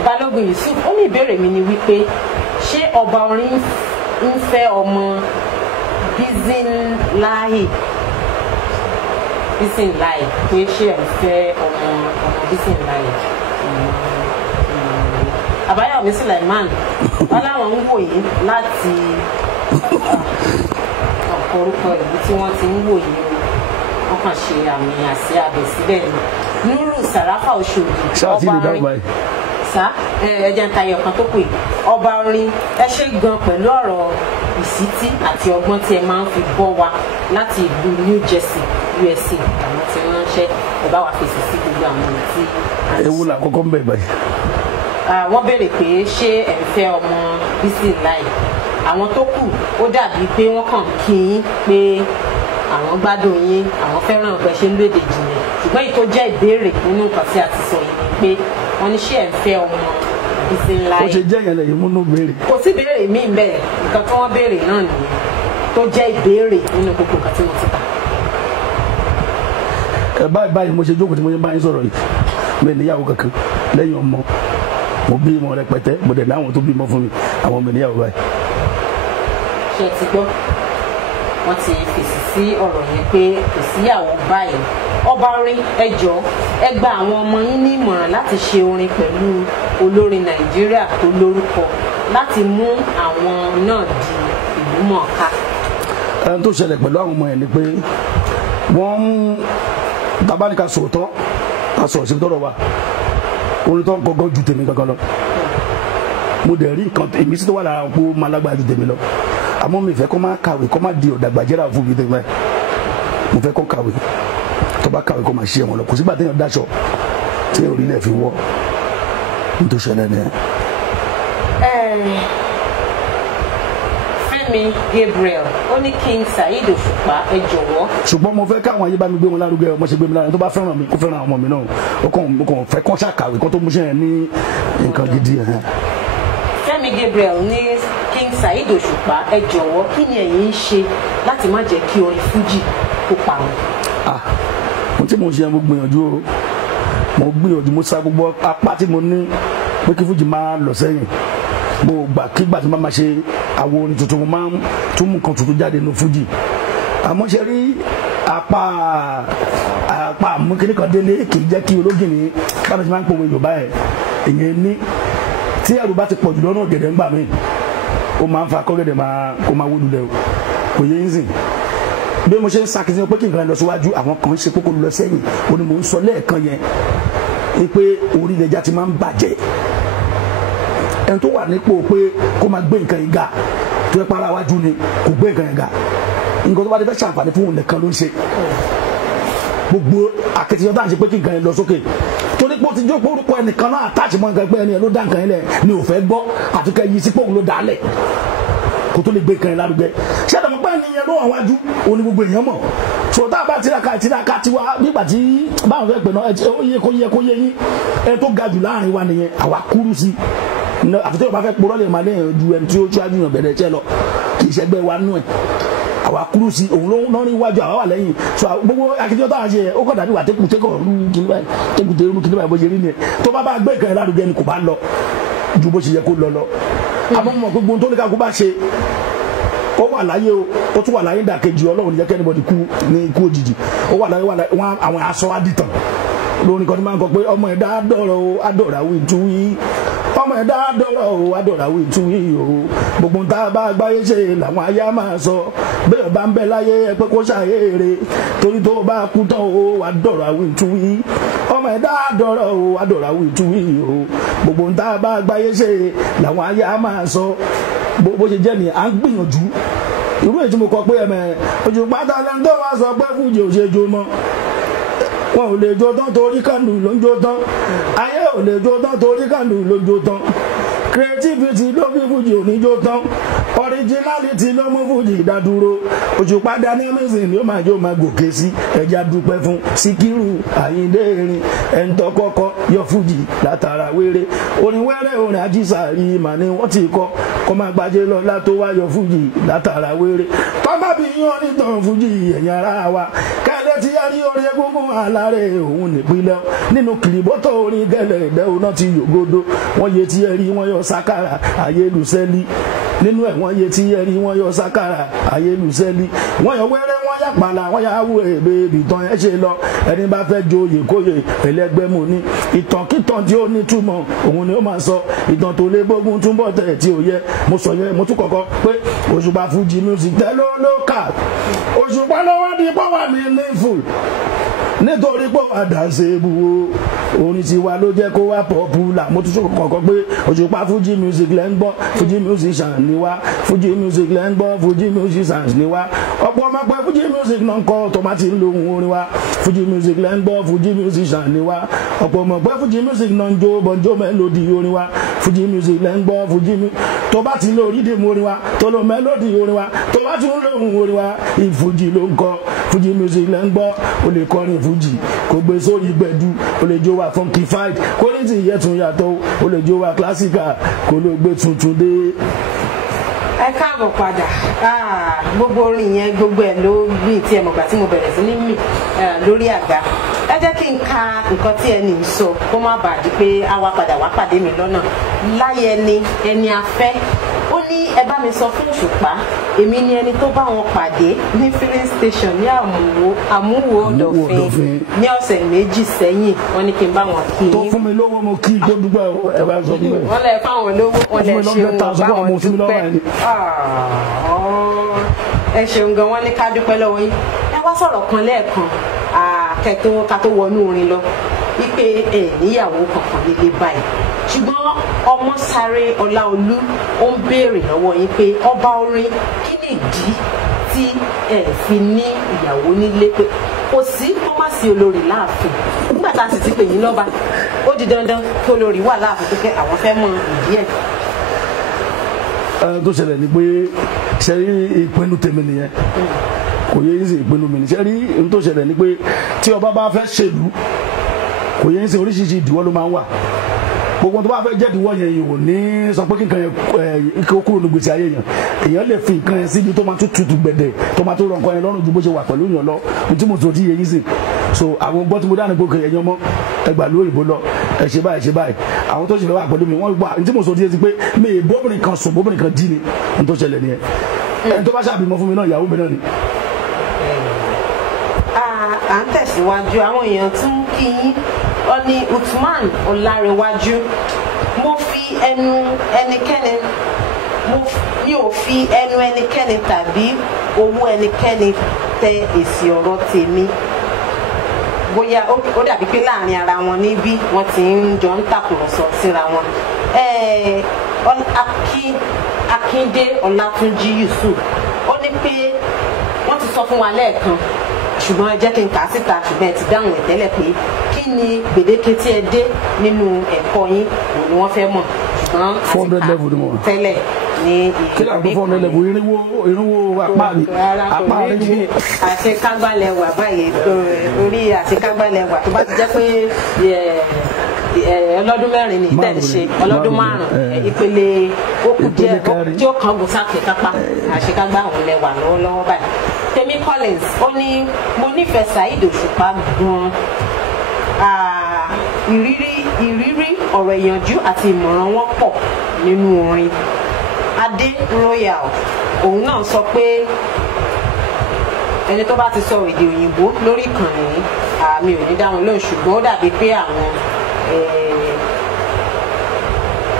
Balógun Yusuf ó ní ìbéèrè mi ni wípé ṣé ọba orin ń fẹ́ ọmọ Bísínláì pé ṣé ẹ̀ ń fẹ́ ọmọ Bísínláì. Àbáyọ̀mí Suleiman wọn láwọn ń wò yín láti ọ̀pọ̀ orúkọ ìlú tí wọ́n ti ń wò yín o wọ́n kàn ṣe àmì àṣẹ abẹ síbẹ̀ ni. Nuru Sarafa Oṣòdì ọba orin ẹjẹ ń tayọ kan tó pè ọba orin ẹ ṣe gan pẹ̀lú ọ̀rọ̀ ìsítí àti ọgbọ́n tí ẹ máa ń fi bọ́ wa láti ìlú New Jersey USA àwọn tí wọ́n ránṣẹ́ ẹ bá wa fèsì sí gbogbo àwọn ọ̀nà tí. ewu la kọ́kọ́ ń bẹ̀ báyìí. wọ́n béèrè pé ṣé ẹ̀ ń fẹ́ ọmọ Bísínláì àwọn tó kù ó dàbí pé wọ́n kàn kí yín pé àwọn gbádùn yín àwọn fẹ́ràn ọ̀gbẹ́ ṣe ń lóde jìnnà ṣùgbọ́n èyí tó jẹ́ ìbéèrè nínú nǹkan tí a ti sọ yìí ni pé wọ́n ní ṣé ẹ̀ ń fẹ́ ọmọ Bísínláì. ó ṣe jẹ́ ìyẹn lẹ́yìn múnú béèrè. kò sí ìbéèrè míì bẹ́ẹ̀ nǹkan tí wọ́n béèrè náà nìyẹn tó jẹ́ ìbéèrè nínú gbogbo nǹkan tí mo ti kà. báyìí mo ṣe jókòó tí mo ṣe bá yín sọ̀rọ̀ yìí mi níyàwó kankan lẹ́yìn ọmọ mo bí ọmọ rẹpẹtẹ mo dẹ̀ láwọn tó bímọ fún mi àwọn ọmọ níyàwó báyìí. ṣé ti gbọ́ wọ́n ti fèsì sí ọ̀rọ̀ yẹn pé kò síyàwó báyìí. ọba orin ẹ jọ̀ọ́ ẹ gba àwọn ọmọ yín ní ìmọ̀ràn láti ṣe orin pẹ̀lú olórin Nàìjíríà tó lórúkọ láti mú àwọn náà di ìlú mọ̀ọ́ká. ẹni tó ṣẹlẹ̀ pẹ̀lú àwọn ọmọ yẹn ni pé wọ́n ń tabaníka sòótọ́ ká sọ̀rọ̀ sí tọ́rọ̀ wa orin tó ń kọ́kọ́ ju tèmi kankan lọ mo dẹ̀ rí nǹkan èmi sí tó wà lára kó máa lágbára ju tèmi lọ àmọ́ mi fẹ́ kó má kàwé kó má di ọ̀dàgbàjẹ́ra fún mi tèmi mo fẹ́ kó kàwé tó bá kàwé kó máa ṣe wọn lọ kò sígbà téèyàn dáṣọ tí orílẹ̀ fi wọ́ nítorí ṣẹlẹ̀ nìyẹn. Fẹ́mi Gabriel ó ní King Saheed Òṣùpá ẹ jọ̀wọ́. ṣùgbọ́n mo fẹ́ káwọn ayé bá mi gbé wọn lárugẹ ọmọ ṣe gbé mi lárugẹ tó bá fẹ́ràn mi kó fẹ́ràn ọmọ mi náà ó kàn fẹ́ kọ́ ṣàkàwé kó tó mú ṣe yẹn ní nǹkan gidi. Fẹ́mi Gabriel ní King Saheed Òṣùpá ẹ jọ̀wọ́ kí ni ẹ̀yin ń ṣe láti má jẹ́ kí orin fújì kó parun. mo tí mo ṣe mo gbìyànjú mo sá gbogbo apá tí mo ní pé kí fújì máa lọ sẹ́yìn mo gbà kígbà tí mo máa ṣe àwọn orin tuntun mo máa ń tún mú nǹkan tuntun jáde nínú fújì àmọ́ ṣe rí apá àmúkiri kan délé kì í jẹ́ kí ológìnní báwo ṣe máa ń pòwe Yorùbá ẹ̀ èyàn ní tí ẹrù bá ti pọ̀ jù lọ́nà ọ̀gẹ̀dẹ̀ ń gbà mí ó máa ń fa kọ́gẹ̀dẹ̀ kó máa wó lulẹ̀ kò yé ń sìn bí mo ṣe ń sakitiyan pé kí nǹkan lọ síwájú àwọn kan ń ṣe kókó lọ sẹ́yìn ó ní mò ń sọ lẹ́ẹ̀kan yẹn pé orílẹ̀ ẹja ti máa ń bàjẹ́ ẹni tó wà nípò pé kó máa gbé nǹkan yìí ga tó yẹ para wájú ni kò gbé nǹkan yìí ga nǹkan tó bá ti fẹ́ ṣàǹfààní fún òun nìkan ló ń ṣe gbogbo akitiyan tá à ń ṣe pé kí nǹkan yẹn lọ sókè torí pé ó ti jó pé orúkọ ẹnìkan náà àtàṣe mọ́ nǹkan ẹgbẹ́ ẹni ẹ̀ ló dá nǹkan yẹn lẹ̀ ni ò fẹ́ gbọ́ àti kẹ́ yí sí pé òun ló dá lẹ̀ kó tó lè gbé nǹkan yẹn lárugẹ ṣé àdàmọ́ pé ẹni yẹn ló wà wájú òun ni gbogbo èèyàn mọ̀ so tá a bá tiraka tiwa nígbà tí báwọn fẹ́ pè náà ó yẹ kó yé yín ẹ tó ga jù láàrin wa nìyẹn àwa kúrú sí àfi tí o bá fẹ́ purọ́ lè máa léèyàn ju ẹni tí ó ṣáájú yàn bẹ̀rẹ̀ iṣẹ́ lọ kì í ṣẹgbẹ́ wa nú ẹ̀ àwa kúrú sí òun ló ń rí iwájú àwa wà lẹ́yìn so gbogbo akitiyan tó à ń ṣe ó kọ̀ dàbí wà tẹ́kùtẹ́ kọ̀ rú kíní báyìí bó ṣe rí nìyẹn tó bá gbé ìkànnì lárugẹ ni kò bá lọ ju bó ṣe yẹ kó lọ àmọ́ mọ̀ gbogbo tó ní ká kó bá ṣe ó wà láyé o ó tún wà láyé dàkejì Ọlọ́run jẹ́ kẹ́nìbọ̀dì kú ní ikú òjijì ó wà láyé wọn àwọn aṣọ adìtàn lórí kan tí máa ń kọ pé ọmọ ẹ̀dá dọ̀rọ̀ o adọ̀ràwí ìtúwí ọmọ ẹ̀dá dọ̀rọ̀ o adọ̀ràwí ìtúwí o gbogbo ń tá a bá gbáyé ṣe làwọn aya máa sọ bẹ́ẹ̀ bá ń bẹ láyé ẹ pé kó ṣàyèrè torí tó bá kú tán o adọ̀ràwí ìtúwí ọmọ ẹ̀dá dọ̀rọ̀ o adọ̀ràwí ìtúwí o gbogbo ń tá a bá gbáyé ṣe làwọn aya máa sọ bó ṣe jẹ́ ni à ń gbìyànjú irú èyí tí mo kọ pé ojú pátá lẹ́nu tó wá sọ pé fújì ò ṣe jó mọ́ wọn ò lè jó tán torí kàndù ló ń jó tán ayé ò lè jó tán torí kàndù ló ń jó tán creativity ló fi fújì ò ní jó tán originality ló mú fújì ìdádúró Òṣùpá dynamism ni ó máa jó máa gòkè sí ẹja dúpẹ́ fún Síkírù Àyìndé erin ẹ̀ńtọ́ kọ́kọ́ yọ fújì látara wéré orin wẹ́rẹ́ orin Ajísàrí mà ni wọ́n ti kọ́ kọ́ máa gbajẹ́ lọ́lá tó wá yọ fújì látara wéré tọ́gbà bí yán nítorí fújì ẹ̀yìn ara wa kẹ́lẹ́ ti yá ní orin egungun alárẹ̀ òun nípínlẹ̀ nínú kìrìbọ́tò orin gẹ́lẹ́ ìdẹ́wò náà ti yògodo wọ́n yé tí ẹ rí wọ́n yọ sákàrà ayélujára nínú ẹ̀ wọ́n yé tí ẹ rí wọ́n yọ sákàrà ayélujára wọ́n yọ wẹ́rẹ́ wọ́n yà pàlà wọ́n yà wú èbè ìtàn ẹ̀ ṣe lọ ẹni bá fẹ́ joyè kóyè ẹlẹ́gbẹ́ mu ní ìtàn kíntàn tí ó ní túmọ̀ òun ni ó máa sọ ìtàn tó lé bógun túnbọ̀ tẹ̀ tí ò yẹ mo sọ yẹn mo tún kọ́kọ́ pé Òṣùpá Fuji music tẹ́ ló kà Òṣùpá lọ́wọ́ di power meaningful nítorí pé àdàṣe buwo orin tiwa ló jẹ́ kó wá popular mo tún sọ kọ̀ọ̀kan pé Òṣùpá Fuji music lẹ́ ń gbọ́ Fuji musician ni wá Fuji music lẹ́ ń gbọ́ Fuji musicians ni wá ọ̀pọ̀ ọmọ pé Fuji music náà ń kọ́ tọ́mátì ń lo ohun orin wa Fuji music lẹ́ ń gbọ́ Fuji musician ni wá ọ̀pọ̀ ọmọ pé Fuji music náà ń jó bọ́njó mélòdì orin wa Fuji music lẹ́ ń gbọ́ Fuji tó bá ti lo rídìmù orin wa tó lo mélòdì orin wa tó bá tún lo ohun orin wa ìfújì ló ń kọ́ Fuji music lẹ́ ń gbọ́ o lè kọrin Fuji kò gbé sórí gbẹ̀du o lè jó wa funkified kó ní ti ìyẹ́ tún yàtọ̀ o lè jó wa classical kó ló gbé tuntun dé. ẹ káàbọ̀ padà gbogbo orin yẹn gbogbo ẹ̀ ló bí tí ẹ mọ̀gbà tí mo bẹ̀rẹ̀ sí ní mì lórí àga ẹ jẹ́ kí n ka nǹkan tí ẹni ń sọ kó má bàa di pé a wá padà wá pàdé mi lọ́nà láyẹni ẹni afẹ́ ó ní ẹ bá mi sọ fún Òṣùpá èmi ni ẹni tó bá wọn pàdé ní filling station ní àmúwò ọ̀dọ̀fin ní ọ̀sẹ̀ méjì sẹ́yìn wọ́n ní kí n bá wọn kí tó fún mi lówó mo kí tó dúpẹ́ ẹ bá sọ fún mi. wọ́n lẹ fáwọn lówó wọ́n lẹ ṣeun bá wọn dúpẹ́ ẹ ṣeun gan wọ́n ní ká dúpẹ́ lọ́wọ́ yín ẹ wá sọ̀rọ̀ kan lẹ́ẹ̀kan ká tó wọnú orin lọ wípé ẹ níyàwó kankan nílé báyìí ṣùgbọ́n Ọmọ́sáré Ọláolú ó ń béèrè lọ́wọ́ yín pé ọba orin kí nìdí tí ẹ fi ní ìyàwó nílé, pé kò sí kó má sí olórí láàfin nígbà tá a sì ti pè yín lọ́ba ó di dandan kí olórí wà láàfin pé àwọn fẹ́ mọ ìdí ẹ̀. tó ṣẹlẹ̀ ni pé ṣe rí ìpinnu tèmi nìyẹn kò yẹ yín sí ìpinnu mi ní ṣe rí n tó ṣẹlẹ̀ ni pé tí ọba bá fẹ́ ṣèlú kò yẹ yín sí oríṣiríṣi ìdíwọ́ ló máa ń wà gbogbo tó bá fẹ́ jẹ́ ìdíwọ́ yẹn yìí ò ní sọ pé kí nǹkan yẹn kó kúrò ní gbèsè ayé yẹn èèyàn lè fi nǹkan yẹn síbi tó máa tún tutù gbẹ̀dẹ̀ tó máa tún rọ nǹkan yẹn lọ́rùn ju bó ṣe wà pẹ̀lú yàn lọ ohun tí mo sọ ti yẹ yín sí so àwọn gbọ́ tí mo dáná gbókè ẹ̀yàn mọ́ ẹgbà ló òyìnbó lọ ẹ ṣe báyìí ṣe báyìí àwọn tó ṣe fẹ́ wà pẹ̀lú mi wọ́n gbà ohun tí mo sọ ti yẹ sí pé mi ì bóbìnrin kan sùn bóbìnrin kan jí ni ohun tó ṣẹlẹ̀ nìyẹn ẹni tó bá ṣàbímọ fún mi náà ìyàwó mi náà ni. à ń tẹ̀síwájú àwọn èèyàn tún kí yín ọ ní Uthman Ọlárẹ̀wájú mo fi ẹnu ẹnikẹ́ni mi ò fi ẹnu ẹnikẹ́ni tàbí owó ẹnikẹ́ni tẹ èsì ọ̀rọ̀ tèmi bóyá ó dàbí pé láàrin ara wọn níbí wọ́n ti ń jọ ń tàkùrọ̀sọ síra wọn. Akíndé Ọlátúnjí Yusuf ó ní pé wọ́n ti sọ fún wa lẹ́ẹ̀kan ṣùgbọ́n ẹ jẹ́ kí n kà á síta ṣùgbọ́n ẹ ti dáhùn ẹ̀ tẹ́lẹ̀ pé kí ni gbèdéke tí ẹ dé nínú ẹ̀kọ́ yín òun ni wọ́n fẹ́ mọ̀ ṣùgbọ́n tẹ́lẹ̀ ní ìgbé kan ní irínwó apá rẹ̀ àṣekágbálẹ̀ wà báyìí orí àṣekágbálẹ̀ wà tó bá ti jẹ́ pé ọlọ́dún mẹ́rin ní ìtẹ̀ ń ṣe ọlọ́dún márùn-ún ìpele ókú díẹ̀ tí ó kàn gùn sáàkì kápá àṣekágbá òun lẹ́wà lọ́wọ́lọ́wọ́ báyìí. Temi Collins ó ní mo nífẹ̀ẹ́ Saheed Òṣùpá gan-an ìrírí ọ̀rọ̀ ìyànjú àti ìmọ̀ràn wọn pọ̀ nínú orin. Adé Royal òun náà sọ pé ẹni tó bá ti sọ èdè òyìnbó lórí ìkànnì mi ò ní dáhùn lóhùn ṣùgbọ́n ó dàbí pé àwọn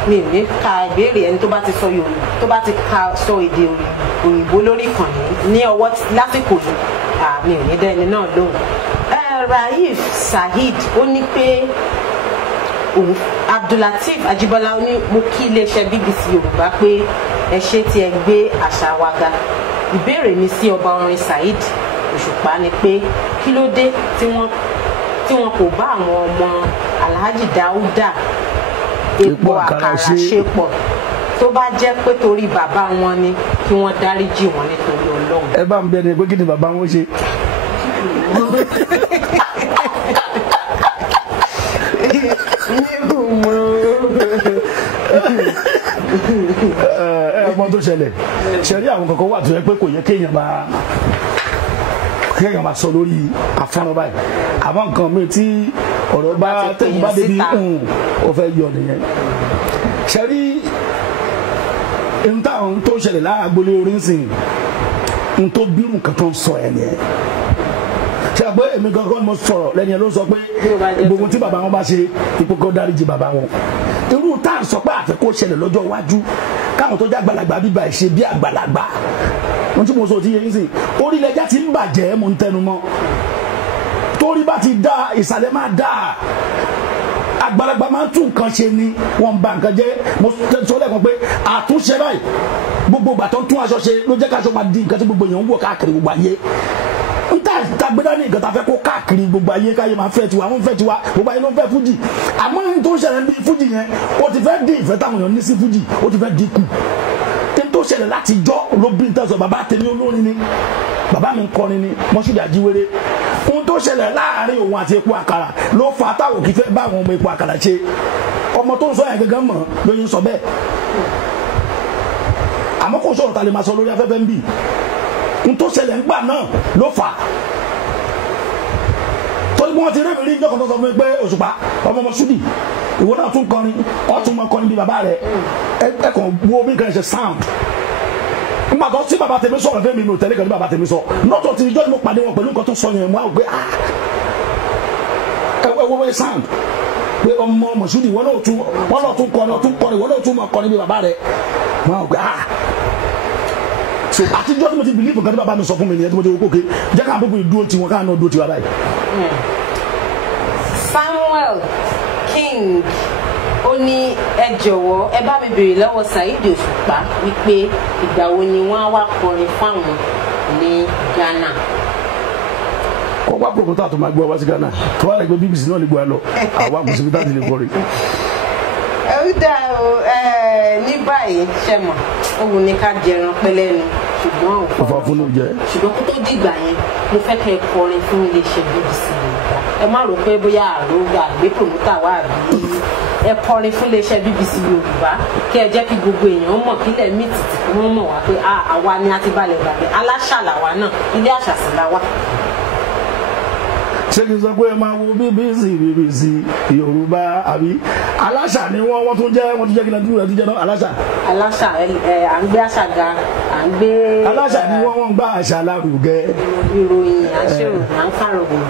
mi ò ní ka ìbéèrè ẹni tó bá ti sọ Yorùbá tó bá ti sọ èdè òyìnbó lórí ìkànnì ní ọwọ́ lásìkò yìí mi ò ní dá ẹni náà lóhùn. Raif Saheed ó ní pé Abdulateef Ajibola ó ní mo kí iléeṣẹ́ BBC Yorùbá pé ẹ ṣé tí ẹ gbé àṣà wa ga. Ìbéèrè mi sí ọba orin Saheed Òṣùpá ni pé kí ló dé tí wọ́n kò bá àwọn ọmọ Alhaji Dauda epo àkàrà ṣe pọ̀ tó bá jẹ́ pé torí bàbá wọn ni kí wọ́n dáríjì wọn nítorí Ọlọ́run. ẹ bá ń bẹ ẹni pé kí ni bàbá wọn ṣe. ọmọ tó ṣẹlẹ̀ ṣẹlẹ̀ àwọn kankan wà tó yẹ pé kò yẹ kéèyàn máa sọ lórí afọ́nrán báyìí àmọ́ nǹkan mi tí ọ̀rọ̀ bá tẹ̀yìn bá débi ó fẹ́ yọ nìyẹn ṣẹlẹ̀ n táwọn tó ṣẹlẹ̀ láàgbólé orí nsìn n tó bírù nǹkan tó ń sọ ẹ̀ nìyẹn ṣe àgbẹ̀ èmi gangan ni mo sọ̀rọ̀ lẹ́ni ẹ̀ ló sọ pé gbogbo tí bàbá wọn bá ṣe ipò kó dáríjì bàbá wọn irú tá à ń sọ pé àfẹ́ kó ṣẹlẹ̀ lọ́jọ́ iwájú káwọn tó jẹ́ àgbàlagbà bíbá ẹ̀ ṣe bí àgbàlagbà ohun tí mo sọ ti yẹ yín sìn orílẹ̀-èdè ti ń bàjẹ́ mo ń tẹnu mọ́ torí bá ti dá ìsàlẹ̀ máa dá àgbàlagbà máa ń tún nǹkan ṣe ni wọ́n ń ba nǹkan jẹ́ mo sọ lẹ́ẹ̀kan pé àtúnṣe báyìí gbogbo ìgbà tó ń tún aṣọ ṣe ló jẹ́ káṣọ máa di nǹkan tí gbogbo èèyàn ń wọ̀ káàkiri gbogbo ayé n ta gbẹdọ ní nǹkan ta fẹ́ kó káàkiri gbogbo ayé káyé máa fẹ́ tiwa wọ́n fẹ́ tiwa gbogbo ayé ló ń fẹ́ fújì àmọ́ n tó ṣẹlẹ̀ bí fújì yẹn ó ti fẹ́ dín ìfẹ́ táwọn èèyàn ní sí fújì ó ti fẹ́ dínkù n tó ṣẹlẹ̀ láti jọ́ ló bí n tẹ̀sán bàbá tèmi olórin ni bàbá mi ń kọrin ni Mọ́ṣúdì Àjíwéré ohun tó ṣẹlẹ̀ láàrin òun àti epo àkàrà ló fa táwọn kì í fẹ́ bá àwọn ọmọ epo àkàrà ṣe ọmọ tó ń sọ yẹn gangan mọ̀ lóyún sọ bẹ́ẹ̀ àmọ́ kò sọ̀rọ̀ ta lè máa sọ lórí afẹ́fẹ́ ń bì ohun tó ṣẹlẹ̀ ńgbà náà ló fà torí wọ́n ti rí mi rí ìjọkàn tó sọ fún mi pé Òṣùpá ọmọ Mọ́ṣúdì ìwọ náà tún kọrin ọtún mọ kọrin bí bàbá rẹ ẹ kàn wo bí nǹkan ẹ ṣe sound nígbà tó sí bàbá tèmi sọ̀rọ̀ fẹ́mi mi ò tẹ́lẹ̀ kan ní bàbá tèmi sọ lọ́tọ̀ tí ìjọ́ ni mo pàdé wọn pẹ̀lú nǹkan tó sọ yẹn mo á gbé ẹ wo wẹ́ sound pé ọmọ Mọ́ṣúdì wọn náà tún kọrin wọn náà tún mọ kọrin bí bàbá rẹ mo á gbé so àtijọ́ tí mo ti believe nǹkan tí bàbá mi sọ fún mi nìyẹn tí mo ti wò kókè jẹ́ ká àbúkù ìdúró tiwọn káà náà dúró tiwa báyìí. Samuel King ó ní ẹ jọ̀wọ́ ẹ bá mi béèrè lọ́wọ́ Saheed Òṣùpá wípé ìgbà wo ni wọ́n á wá kọrin fáwọn ní Ghana. kọ́ wá pòkútà tó máa gbé wá sí Ghana tó wà lẹ́gbẹ́ BBC náà lè gbé wa lọ àwa kò síbi táti lè kọrin. ó dáa o ní báyìí ṣe mọ̀ ó wù ní ká jẹran pẹ́lẹ́nu ṣùgbọ́n òfò fún ló jẹ. ṣùgbọ́n kó tó dìgbà yẹn mo fẹ́ kẹ́ ẹ kọrin fún iléeṣẹ́ BBC Yorùbá ẹ má rò pé bóyá àrògbà àgbé pòmútà wà bí ẹ kọrin fún iléeṣẹ́ BBC Yorùbá kí ẹ jẹ́ kí gbogbo èèyàn mọ̀ kílẹ̀ mí tìtì kí wọ́n mọ̀ wá pé àwa ni a ti balẹ̀ gbàgbé aláṣà làwa náà ilé àṣà sì la wà. ṣé kí n sọ pé ẹ máa wo BBC Yorùbá àbí aláṣà ni wọ́n tún jẹ́ kí n tún jẹ́ náà aláṣà. aláṣà à ń gbé àṣà ga à ń gbé. aláṣà ni wọ́n gbá àṣà lárugẹ. ìròyìn à ń ṣèròyìn à ń kàròyìn.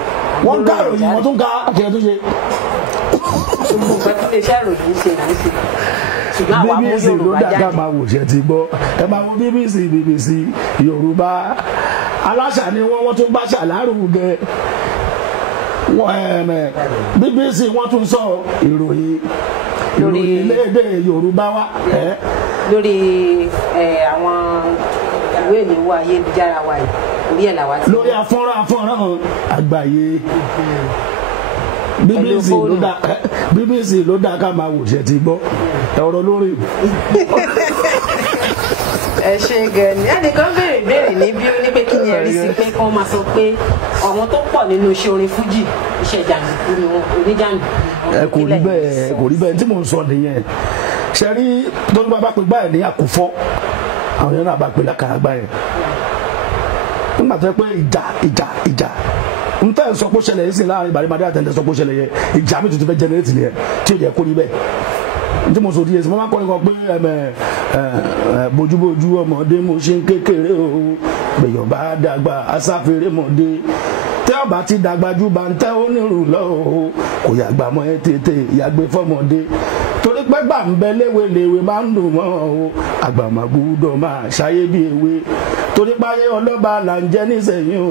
wọ́n ń kàròyìn wọ́n tún ká àkẹ́rẹ́ tó ṣe. gbogbo nǹkan tí iléeṣẹ́ ìròyìn ṣe là ń ṣe ṣùgbọ́n àwa mú Yorùbá jáde. BBC ló dàgbà máa wò ṣe ti gbọ́ ẹ máa wo BBC Yorùbá aláṣà ni wọ́n tún gbàṣà lárugẹ. BBC wọ́n tún sọ ìròyìn lédè Yorùbá wa. lórí àwọn ìwé ìléwọ́ ayélujára wa yìí orí ẹ̀ làwa ti. lórí afọ́nrán àgbáyé BBC ló dá ká máa wò ṣe ti gbọ́ ọ̀rọ̀ lórí. ẹ ṣe gẹ̀ẹ́nì ẹnìkan béèrè ní bí ó ní pé kí ni ẹ̀rí sí pé kán máa sọ pé àwọn tó pọ̀ nínú iṣẹ́ orin fújì iṣẹ́ jàǹdùkú ni wọn oníjàǹdùkú. kò rí bẹ́ẹ̀ tí mò ń sọ nìyẹn ṣe rí tó ní bá pè báyìí ní àkùfọ́ àwọn yẹn náà bá pè lákàrà gbáyẹn nígbà tó yẹ pé ìjà n tẹ́ sọ pé ó ṣẹlẹ̀ yìí sí láàrin ìbàdí àtẹ̀ǹtẹ̀ sọ pé ó ṣẹlẹ̀ yẹ ìjà mi tuntun fẹ́ jẹnẹrétì nìyẹn tí ó yẹ kó rí bẹ́ẹ̀ tí mo sọ di èsì mo máa kọrin kan pé bójúbójú ọmọdé mo ṣe ń kékeré o gbèyàn bá dàgbà asáfèrè mọ̀dé tẹ́ ọba ti dàgbà ju bá ń tẹ́ ó nírú lọ o kò yàgbà mọ́ ẹ tètè yàgbé fọmọdé torí pé gbà ń bẹ léwe máa ń dùn mọ́ o àgbà máa gbúdọ̀ máa ṣayé bí ewé torí páyé ọlọ́ba là ń jẹ́ nísẹ̀yìn o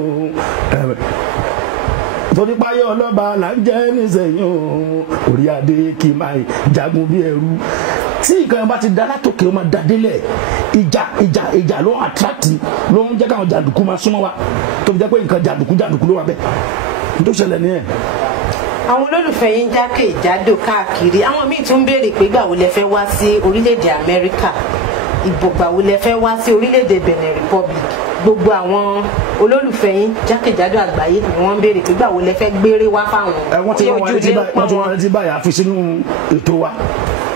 torí páyé ọlọ́ba là ń jẹ́ nísẹ̀yìn o orí adé kì í máa jagun bí ẹrú tí nǹkan bá ti da látòkè ó máa da délẹ̀ ìjà ló àtúrátì ló ń jẹ́ káwọn jàǹdùkú máa súnmọ́ wa tó fi jẹ́ pé nǹkan jàǹdùkú ló wà bẹ́ẹ̀ tó ṣẹlẹ̀ nìyẹn. àwọn olólùfẹ́ yín jákèjádò káàkiri àwọn míì tún béèrè pé gbà wo lẹ fẹ́ wá sí orílẹ̀-èdè Amẹ́ríkà ìgbà wo lẹ fẹ́ wá sí orílẹ̀-èdè Benin Republic gbogbo àwọn olólùfẹ́ yín jákèjádò àgbáyé ni wọ́n ń béèrè pé gbà wo lẹ fẹ́ gbére wá fáwọn. wọ́n ti wọ́n retí báyìí àfi sínú ètò wa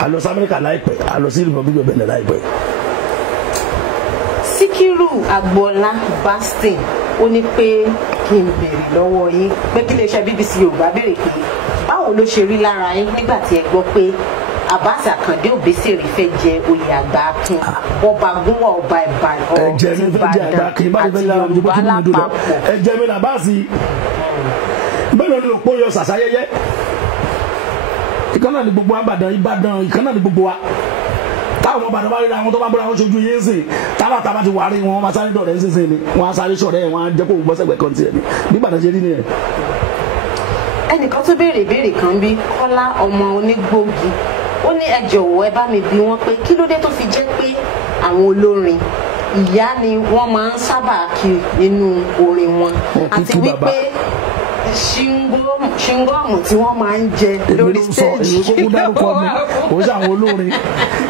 a lọ sí Amẹ́ríkà láìpẹ́ a lọ sí Republic of Benin láìpẹ́. Síkírù Agboola Bastin ó ní pé kí n béèrè lọ́wọ́ yín pé kí iléeṣẹ́ BBC Yorùbá béèrè pé báwo ló ṣe rí lára yín nígbà tí ẹ gbọ́ pé Abbas Akande Obesere fẹ́ jẹ oyè àgbà Akin ọba gúnwà ọba Ìbàdàn àti Yorùbá lápapọ̀. ẹ̀jẹ̀ mi là bá sí bẹ́ẹ̀ ni òpó yọ sàṣàyẹyẹ ìkànnà ní gbogbo Ìbàdàn ìkànnà ní gbogbo wa táwọn ọmọ Ìbàdàn bá rí àwọn tó bá bọ́ra wọn ṣojú yín sìn tábà ti wà rí wọn máa sáré dọ̀rẹ́ sísìn ni wọn á sáré ṣọ̀rẹ́ wọn á jẹ́ kó gbọ́sẹ̀gbẹ̀ kan tiẹ̀ ni bí Ìbàdàn ṣe rí nìyẹn. ẹnìkan tó béèrè kan bí Kọ́lá ọmọ Onígbògi ó ní ẹ jọ̀wọ́ ẹ bá mi bi wọ́n pé kí ló dé tó fi jẹ́ pé àwọn olórin ìyá ni wọ́n máa ń sábà kí nínú orin wọn àti wípé ṣingọ́ọ̀mù tí wọ́n máa ń jẹ lórí stage. èmi kókó dárúkọ mi kò sí àwọn olórin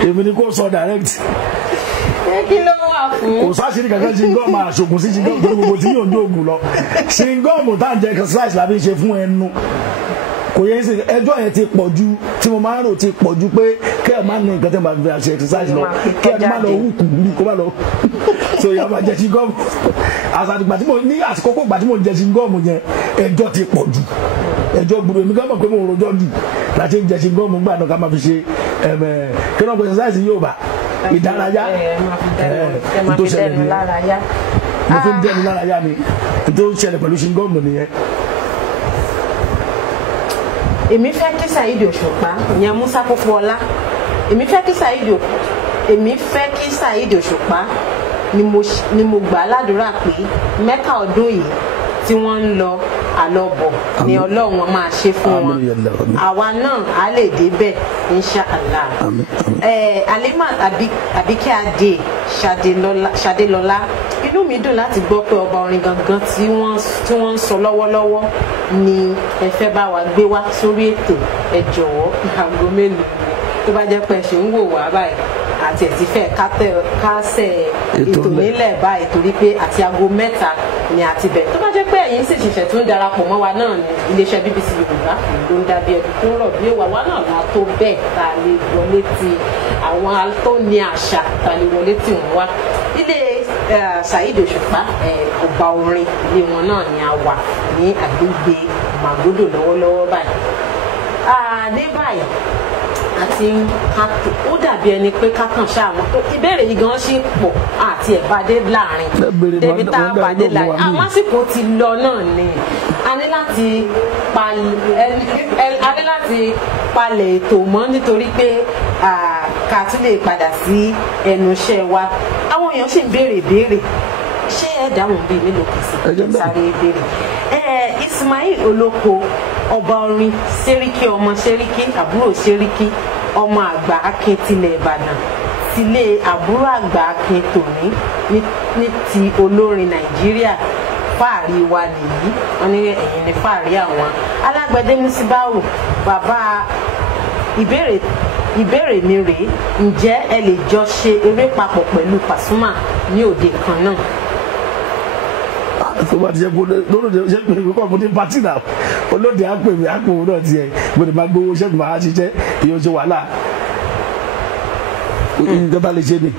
èmi ni kò sọ direct. kí ló wà fún. kò sáṣìírí kankan ṣingọ́ọ̀mù àṣògùn sí ṣingọ́ọ̀mù tó ní gbogbo tí yóò ń dóògùn lọ ṣingọ́ọ̀mù tá à ń jẹ exercise làbí ṣe fún ẹnu kò yẹ ṣe ẹjọ́ yẹn ti pọ̀ ju tí mo máa ń rò ti pọ̀ ju pé kẹ́ ẹ̀ máa ní nǹkan tẹ́ máa fi ṣe exercise lọ kẹ́ ẹ̀ máa lọ hùkù bí kó má lọ so ìyá máa jẹ ṣingọ́ọ̀mù àṣàtìgbà tí mo ní àsìkò gbà tí mo jẹ ṣingọ́ọ̀mù yẹn ẹjọ́ ti pọ̀ ju ẹjọ́ gbúdọ̀ èmi gbọ́dọ̀ pé mo rojọ́ jù láti jẹ ṣingọ́ọ̀mù gbà náà ká máa fi ṣe kí wọ́n pe exercise yóò bá ìdárayá tó ṣẹlẹ̀ nìyẹn mo fi ń dẹ́nu lárayá ni tó ṣẹlẹ̀ pẹ̀lú ṣingọ́ọ̀mù nìyẹn. èmi fẹ́ kí Saheed Òṣùpá ìyẹn Musa Pópóọlá èmi fẹ́ kí Saheed Òṣùpá ni mo gbà ládùúrà pé Mẹ́kà ọdún yìí tí wọ́n ń lọ àlọ́bọ̀ ni Ọlọ́run máa ṣe fún wọn àwa náà á lè débẹ̀ insha Allah. Alimat Àbíkẹ́ Adé Ṣadélọlá, inú mi dùn láti gbọ́ pé ọba orin gangan tí wọ́n ń sọ lọ́wọ́lọ́wọ́ ni ẹ fẹ́ bá wa gbé wá sórí ètò. Ẹ jọ̀wọ́ aago mélòó tó bá jẹ́ pé ẹ ṣe ń wò wá báyìí àti ẹ̀ ti fẹ́ kásẹ̀ ètò nílẹ̀ báyìí torí pé àti aago 3 ni àti bẹ̀. Tó bá jẹ́ pé ẹ̀yin sì ṣẹ̀ṣẹ̀ tó ń darapọ̀ mọ́ wa náà ni iléeṣẹ́ BBC Yorùbá ló ń dàbí ẹbí tó ń rọ̀ bí òwà wa náà la tó bẹ́ẹ̀ ta lè wọlé ti àwọn tó ní àṣà ta lè wọlé tì wọ́n wá. Ilé Saheed Òṣùpá ọba orin ilé wọn náà ni a wà ní àgbègbè Màgódò lọ́wọ́lọ́wọ́ báyìí. Ní báyìí àti ó dàbí ẹni pé kákan ṣáàmù ìbéèrè yìí gan ṣì pọ̀ àti ẹ̀bàdé láàrin débi tá a bàdé láàrin àwọn àsìkò ti lọ náà ni a ní láti palẹ̀ ètò mọ́ nítorí pé ká tún lè padà sí ẹnu iṣẹ́ wa. Àwọn èèyàn sì ń béèrè ṣé ẹ dáhùn bíi mélòó kan sí sáré béèrè. Ismail Olóko ọba orin Sẹ́ríkí ọmọ Sẹ́ríkí àbúrò Sẹ́ríkí ọmọ àgbà Akin tilẹ̀ Ìbàdàn tilé àbúrò àgbà Akin tòní ní ti olórin Nàìjíríà fáàrí wa nìyí wọn ní ẹ̀yìn ní fáàrí àwọn. Alágbẹ̀dẹ Musibau bàbá ìbéèrè mi rèé, ǹjẹ́ ẹ lè jọ ṣe eré papọ̀ pẹ̀lú Pasuma ní òde kan náà? Tó bá ti jẹ́ lóde ṣe pé kọ́ mo ní pátì náà olóde àpèmí àpòwò náà tiẹ̀ gbọ́dọ̀ máa gbowó ṣẹ́gun máa ṣiṣẹ́ èyí ṣe wàhálà nǹkan tá lè ṣe ni.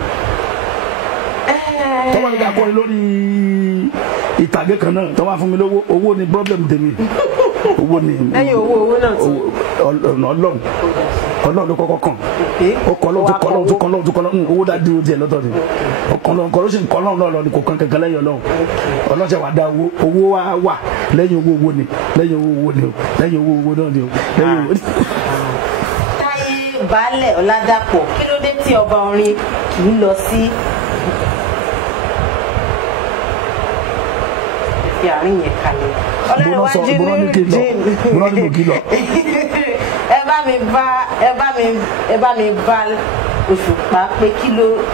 Tọ́wọ́ nígbà kọ́ni lórí ìtàgé kan náà tọ́wọ́ fún mi lówó owó ni problem tèmi owó ni. Ẹyin owó náà ti. Ọlọ́run ló kọ́kọ́ kàn ọkọ̀ lọ́wọ́ tó kọ́ lọ́wọ́ owó dájú ó tiẹ̀ lọ́tọ̀ ni ọkọ̀ ló sì ń kọ́ lọ́wọ́ náà ni kò kàn kankan lẹ́yìn Ọlọ́run ọlọ́sẹ̀ wà dá owó wà lẹ́yìn owó ni lẹ́yìn owó ni lẹ́yìn owó náà ni lẹ́yìn owó. Táyé Baálẹ̀ Ọládàpọ̀, kí ló dé tí ọba orin kì í lọ sí ìfi àárín yẹn kalẹ̀? Ọlọ́runwájú ní jane ẹ bá mi bá Òṣùpá pé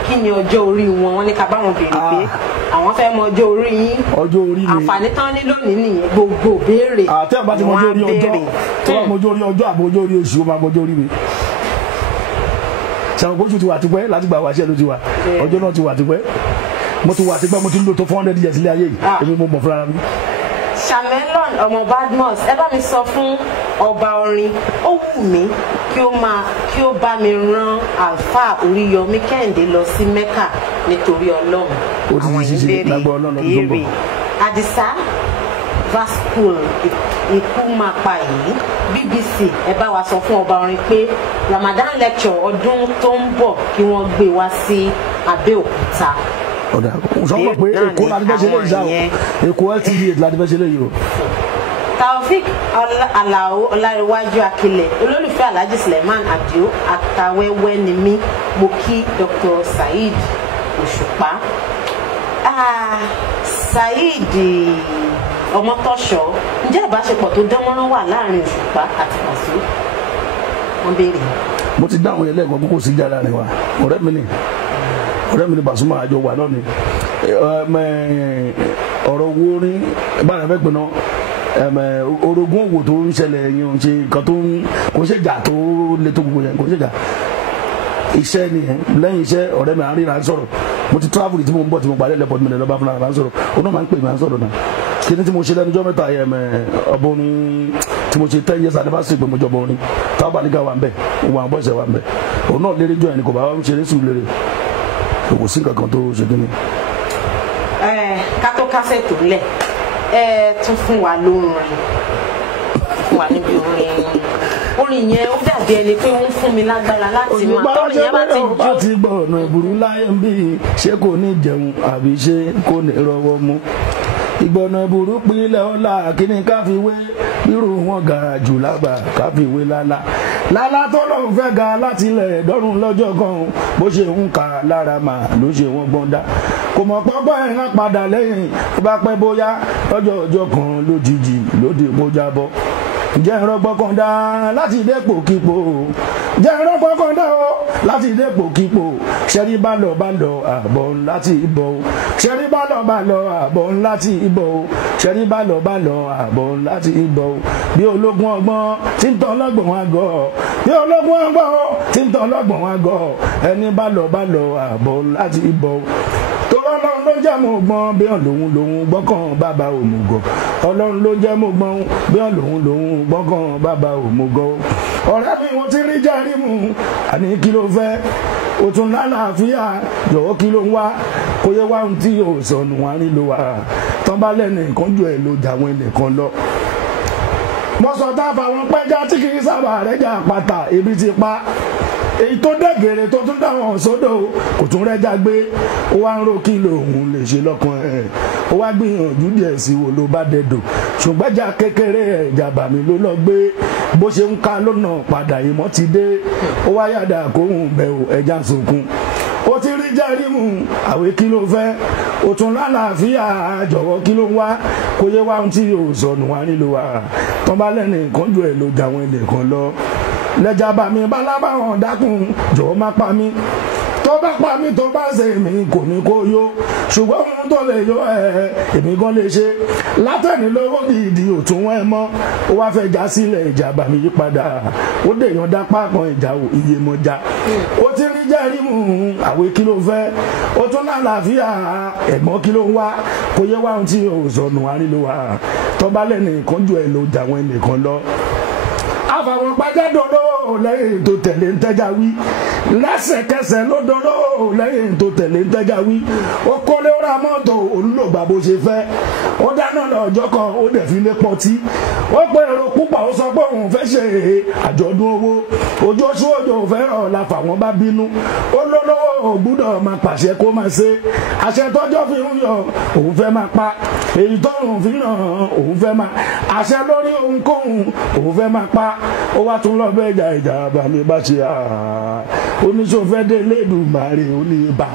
kí ni ọjọ́ orí wọn ní ká bá wọn béèrè pé àwọn fẹ́ mọ ọjọ́ orí yín. Ọjọ́ orí ni àǹfààní tán ní lónìí nìyẹn gbogbo béèrè. Àti àbá ti mọjọ́ orí ọjọ́ tó bá mọjọ́ orí ọjọ́ àbọ̀ ọjọ́ orí oṣù ó máa mọjọ́ orí mi. Ṣàwọn kóṣù ti wà tipẹ́ láti gbà wáṣẹ́ ló ti wà ọjọ́ náà ti wà tipẹ́ mo ti wà tipẹ́ mo ti ń lò tó 400 years ilé ayé yìí èmi mo mọ̀ fúnra mi. Shamelon ọmọ Badmus, ẹ bá mi sọ fún ọba orin ó wù mí kí ó bá mi rán Alfa Oríyọmí Kẹ́hìndé lọ sí Mẹ́kà nítorí Ọlọ́run. Àwọn ìbéèrè Àdìsá Vascoul ikú máa pa yìí BBC ẹ bá wa sọ fún ọba orin pé Ramadan lecture ọdún tó ń bọ̀ kí wọ́n gbé wá sí Abẹ́òkúta. Ọ̀dà sọ pé Èkó láti fẹ́ ṣe lè ṣá o Èkó LTV láti fẹ́ ṣe lè yìí o. Taofik Alao Ọláréwájú Akilẹ̀ olólùfẹ́ Alhaji Suleiman Adio Atawẹ́wẹ́ ni mí mo kí Dr. Saheed Òṣùpá. Saheed Ọmọtọ́ṣọ́, ǹjẹ́ ìbáṣepọ̀ tó dánmọ́rán wà láàrin Òṣùpá àti Paso? Wọ́n béèrè. Mo ti dáhùn yẹn lẹ́ẹ̀kan kókó sí jára rẹ̀ wa ọ̀rẹ́ mi ni Pasuma àjọ wà náà ni ọ̀rọ̀ owó ní báyìí fẹ́ gbóná orogún òwò tó ń ṣẹlẹ̀ yìí ń ṣe nǹkan tó ń kò ṣe jà tó le tó gbogbo yẹn kò ṣe jà iṣẹ́ ni lẹ́yìn iṣẹ́ ọ̀rẹ́ mi à ń ríra sọ̀rọ̀ mo ti travel tí mo ń bọ̀ tí mo parí ẹlẹ́pọ̀ mi lọ́ba fúnra rà ń sọ̀rọ̀ òun náà máa ń pè mí à ń sọ̀rọ̀ náà kí ni tí mo ṣe lẹ́nu ọjọ́ mẹ́ta ọbọ̀ orin tí mo ṣe 10 years anniversary pé mo jọ bọ̀ orin táwọn àlíkà wà ń bẹ̀ òun àwọn bọ́ọ̀ṣẹ̀ wà ń bẹ̀ òun náà lérè jọ ẹni kò bá wà ń ṣeré sùn lérè kò sí nǹkan kan tó ṣe kí ni. Ká tó kásẹ̀ tó lẹ̀ tún fún wa lórin fún wa níbi orin yẹn ó dàbí ẹni pé ó ń fún mi lágbára láti máa tọrin yẹn bá ti jó. bá ti gbọ́ ọ̀nà ìbùrú láyé ń bí ṣé kò ní jẹun àbí ṣé kò ní rọwọ́ mú ìgbọ̀nà ìbùrú pilẹ̀ ọ̀la kíní káfíwé irú wọn ga jù lágbà káfíwé lálá lálá tó lọ́n fẹ́ ga láti ilẹ̀ dọ́rùn lọ́jọ́ kan bó ṣe ń ka lára mà ló ṣe wọ́n gbọ́ndá kò mọ̀ pọ́pọ́ ẹ̀rán padà lẹ́yìn tó bá pẹ́ bóyá lọ́jọ́ ọjọ́ kan lójijì lóde mo jábọ́ jẹ́ ìrọ́gbọ́kàndá láti dépò kípò jẹ́ ìrọ́gbọ́kàndá o láti dépò kípò ṣẹ́rí bá lọ àbọ̀ láti ibọ̀ o ṣẹ́rí bá lọ àbọ̀ láti ibọ̀ o ṣẹ́rí bá lọ àbọ̀ láti ibọ̀ o bí ológun ọgbọ́n tí ń tàn lọ́gbọ̀n wá gọ̀ bí ológun ọgbọ́n tí ń tàn lọ́gbọ̀n wá gọ̀ ẹni bá lọ àbọ̀ láti ibọ̀ o ọlọ́run ló jẹ́ mo gbọ́n bí ọ̀lòhun gbọ́kàn bàbá òmùgọ̀ ọlọ́run ló jẹ́ mo gbọ́n bí ọ̀lòhun gbọ́kàn bàbá òmùgọ̀ ọ̀rẹ́ mi wọ́n ti rí járí mu àní kí ló fẹ́ o tún lálàáfíà jọ̀wọ́ kí ló ń wá kó yẹ wá ohun tí yóò sọnù wá nílò wa tán bá lẹ́nu nǹkan jù ẹ̀ ló jà wọn ẹnìkan lọ. mo sọ tá a fà wọn pẹ́já tí kì í sábà rẹ̀ jà pátá ebi ti pa èyí tó dẹ́gẹ̀rẹ̀ tó tún dáwọn sódò kò tún rẹ́jà gbé ó wá ń rò kí lòun lè ṣe lọ́kàn ẹ̀ ó wá gbìyànjú díẹ̀ sí wo ló bá dẹ̀dọ̀ ṣùgbọ́n ẹja kékeré ẹ̀jà bàmí ló lọ gbé bó ṣe ń ká lọ́nà padà ìmọ̀ ti dé ó wá yàdà kóhùn bẹ̀rù ẹja sunkún ó ti rí járí mu àwé kí ló fẹ́ ó tún lálàáfíà jọ̀wọ́ kí ló ń wá kó yẹ wá ohun tí yóò sọnù wá nílò wa tán bá lẹ́nu nǹkan jù ẹ̀ ló jà wọn ẹnìkan lọ lẹ́jà bá mi balábàwọ̀n dákun jọ̀ọ́ má pa mí tó bá pa mí tó bá ṣe èmi kò ní kó yó ṣùgbọ́n ohun tó lè yó èmi gan lè ṣe látẹ̀ní lówó gidi òtún wọn ẹ mọ́ ó wá fẹ́ já sílẹ̀ ìjà bá mi yí padà ó dèèyàn dá pápọ̀ ìjà iye mọ́já ó ti rí jẹ́rí mu àwé kí ló fẹ́ ó tún lálàáfíà ẹ̀gbọ́n kí ló ń wá kó yẹ wá ohun tí yóò sọnù wá nílò wa tó bá lẹ́nu ìkánjú ẹ̀ ló jà wọn ẹnìkan lọ àfàwọn pàjádọ́dọ́ lẹ́yìn tó tẹ̀lé ń tẹ́já wí lẹ́sẹ̀kẹsẹ̀ ló dọ́dọ́ lẹ́yìn tó tẹ̀lé ń tẹ́já wí ó kọ́lé ó ra mọ́tò olùlọ́gbà bó ṣe fẹ́ ó dáná lọ́jọ́ kan ó dẹ̀ fi lé pọtí ó pe èrò púpọ̀ ó sọ pé òun fẹ́ ṣe àjọ̀dún owó ojóṣù òjò fẹ́ràn la fàwọn bá bínú ó lọ́lọ́wọ́ ògbúdọ̀ máa pàṣẹ kó máa ṣe àṣẹ tọ́jọ́ fi ń yọ òun fẹ́ máa pa èyí tọ́rùn fi ràn òun fẹ́ máa àṣẹ lórí ohunkóhun òun fẹ́ máa pa ó wá tún lọ bẹ́ ìjà bàmí bá ṣe oníṣòfẹ́ dé lẹ́dùnmáre ó ní ibà